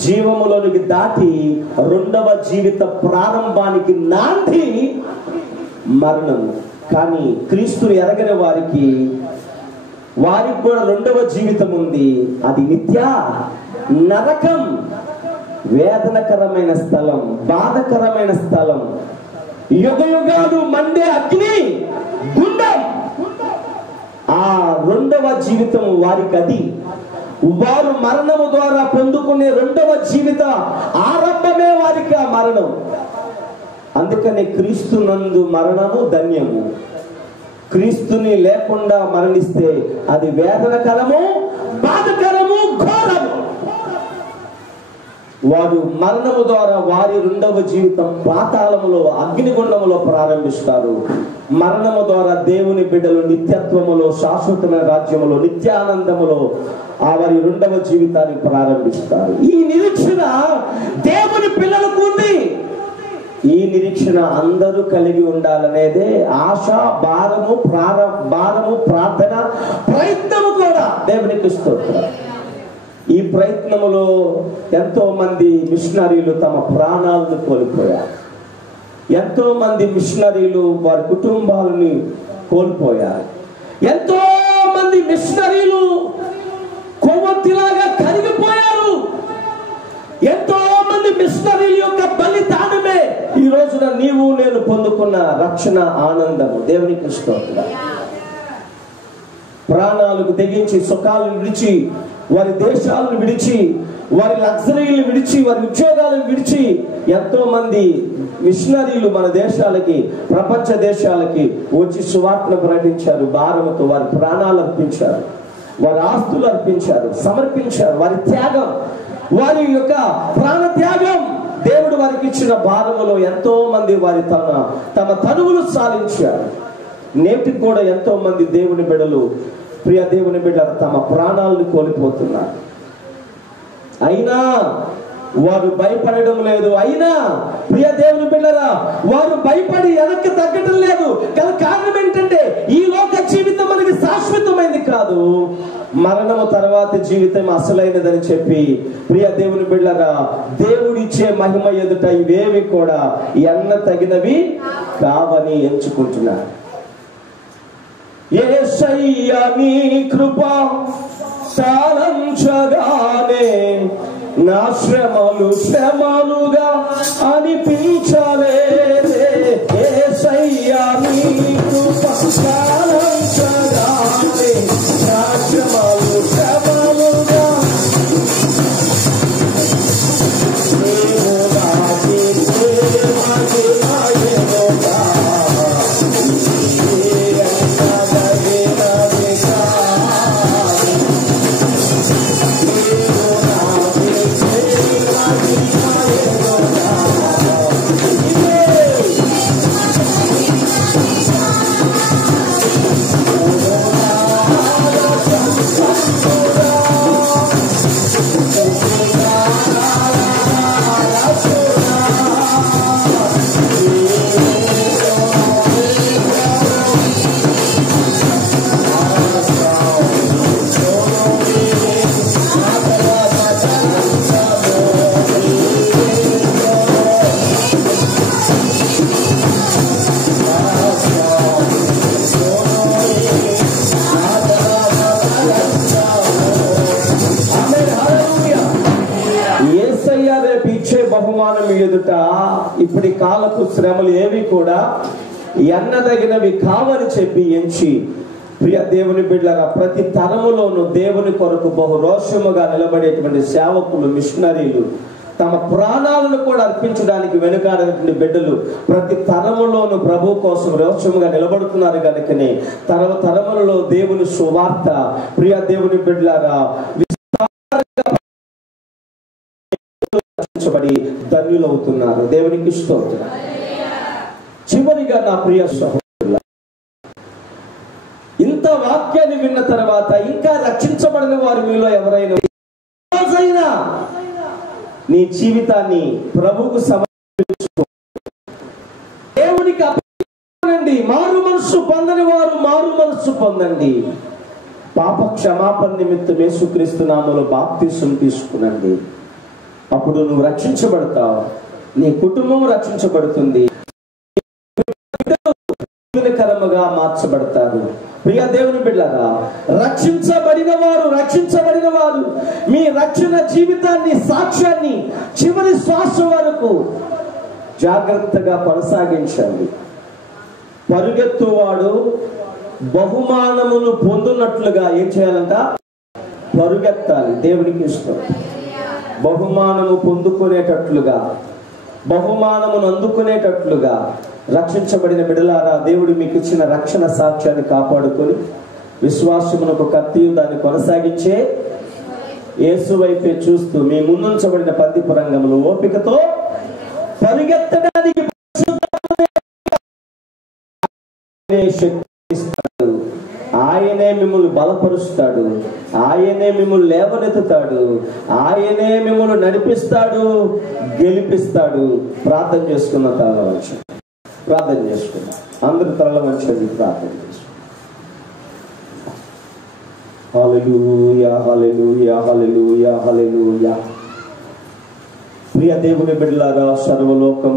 జీవములోనికి దాటి రెండవ జీవిత ప్రారంభానికి నాంది మరణము. కానీ క్రీస్తుని ఎరగని వారికి కూడా రెండవ జీవితం ఉంది. అది నిత్య నరకం, వేదనకరమైన స్థలం, బాధకరమైన స్థలం, యుగయుగాలు మండే అగ్ని గుండం. ఆ రెండవ జీవితం వారికి అది. వారు మరణము ద్వారా పొందుకునే రెండవ జీవిత ఆరంభమే వారికి ఆ మరణం. అందుకని క్రీస్తునందు మరణము ధన్యము. క్రీస్తుని లేకుండా మరణిస్తే అది వేదనకరము, వారు మరణము ద్వారా వారి రెండవ జీవితం పాతాళములో అగ్నిగుండములో ప్రారంభిస్తారు. మరణము ద్వారా దేవుని బిడ్డలు నిత్యత్వములో, శాశ్వతమైన రాజ్యములో, నిత్యానందములో వారి రెండవ జీవితాన్ని ప్రారంభిస్తారు. ఈ నిరీక్షణ దేవుని పిల్లలకు ఉంది. ఈ నిరీక్షణ అందరూ కలిగి ఉండాలనేదే ఆశ, భారము, ప్రార్థన, ప్రయత్నము కూడా దేవునికి స్తోత్రం. ఈ ప్రయత్నములో ఎంతో మంది మిషనరీలు తమ ప్రాణాలను కోల్పోయారు. ఎంతో మంది మిషనరీలు వారి కుటుంబాలని కోల్పోయారు. ఎంతో మంది మిషనరీలు కొవ్వొత్తిలాగా కరిగిపోయారు. ఎంతో మంది మిషనరీల యొక్క బలిదానమే ఈ రోజున నీవు నేను పొందుకున్న రక్షణ ఆనందము. దేవునికి స్తోత్రం. ప్రాణాలకు తెగించి, సుఖాలను విడిచి, వారి దేశాలను విడిచి, వారి లగ్జరీలను విడిచి, వారి ఉద్యోగాలను విడిచి ఎంతో మంది మిషనరీలు మన దేశాలకి, ప్రపంచ దేశాలకి వచ్చి సువార్తను ప్రకటించారు. భారముతో వారి ప్రాణాలు అర్పించారు, వారి ఆస్తులు అర్పించారు, సమర్పించారు. వారి త్యాగం, వారి యొక్క ప్రాణ త్యాగం దేవుడు వారికి ఇచ్చిన భారములో ఎంతో మంది వారి తమ తనువులు సాధించారు. నేటికి కూడా ఎంతో మంది దేవుని బిడ్డలు, ప్రియ దేవుని బిడ్డలు తమ ప్రాణాలను కోల్పోతున్నారు. అయినా వారు భయపడడం లేదు. అయినా ప్రియ దేవుని బిడ్డరా, వారు భయపడి వెనక్కి తగ్గడం లేదు. కారణం ఏంటంటే ఈ లోక జీవితం మనకి శాశ్వతమైంది కాదు, మరణము తర్వాత జీవితం అసలైనదని చెప్పి ప్రియ దేవుని బిడ్డరా, దేవుడిచ్చే మహిమ ఎదుట ఇవేవి కూడా ఎన్న తగినవి కావని ఎంచుకుంటున్నారు. యేసయ్య నీ కృప సాలంచగానే నా శ్రమలు శ్రమలుగా అనిపించలేదే. యేసయ్య నీ కృప సాలంచగానే నా శ్రమలు శ్రమలుగా నీవు నాకి ప్రేమకి నాయనుగా బహుమానం ఎదుట ఇప్పటి కాలపు శ్రమలు ఏవి కూడా ఎన్నదగినవి కావని చెప్పి ఎంచి ప్రియ దేవుని బిడ్డలారా, ప్రతి తరములోనూ దేవుని కొరకు బహు రోషముగా నిలబడేటువంటి సేవకులు, మిషనరీలు తమ ప్రాణాలను కూడా అర్పించడానికి వెనుకాడేటువంటి బిడ్డలు ప్రతి తరములోను ప్రభు కోసం రోషముగా నిలబడుతున్నారు. కనుకనే తరములలో దేవుని సువార్త ప్రియ దేవుని బిడ్డలారా ధన్యులవుతున్నారు. దేవునికి స్తోత్రం. చివరిగా నా ప్రియ సహోదరుల, ఇంత వాక్యాన్ని విన్న తర్వాత ఇంకా రక్షించబడిన వారు మీలో ఎవరైనా నీ జీవితాన్ని ప్రభువుకు సమర్పించుకో. దేవునికి అప్పగించండి. మారు మనస్సు పొందని వారు మారు మనస్సు పొందండి. పాప క్షమాపణ నిమిత్తం యేసుక్రీస్తు నామములో బాప్తిసం తీసుకునండి. అప్పుడు నువ్వు రక్షించబడతావు, నీ కుటుంబం రక్షించబడుతుంది, దీవెనకరముగా మార్చబడతారు. ప్రియ దేవుని బిడ్డలారా, రక్షించబడిన వారు మీ రక్షణ జీవితాన్ని, సాక్ష్యాన్ని చివరి శ్వాస వరకు జాగ్రత్తగా కొనసాగించండి. పరుగెత్తువాడు బహుమానమును పొందునట్లుగా ఏం చేయాలంట? పరుగెత్తాలి. దేవునికి ఇష్టం. బహుమానము పొందుకునేటట్లుగా, బహుమానమును అందుకునేటట్లుగా రక్షించబడిన బిడ్డలారా, దేవుడు మీకు ఇచ్చిన రక్షణ సాక్ష్యాన్ని కాపాడుకొని విశ్వాసమునకు కత్తియు దాన్ని కొనసాగించే యేసు వైపే చూస్తూ మీ ముందుంచబడిన పందిపు రంగంలో ఓపికతో పరిగెత్తడానికి శక్తిస్తాడు. ఆయనే మిమ్మల్ని బలపరుస్తాడు, ఆయనే మిమ్మల్ని లేవనెత్తుతాడు, ఆయనే మిమ్మల్ని నడిపిస్తాడు, గెలిపిస్తాడు. ప్రార్థన చేసుకున్న తల వంచు, ప్రార్థన చేసుకున్నా అందరు తల వంచండి, ప్రార్థన చేసుకున్నాం. హల్లెలూయా హల్లెలూయా హల్లెలూయా హల్లెలూయా. ప్రియ దేవుని బిడ్డలారా, సర్వలోకం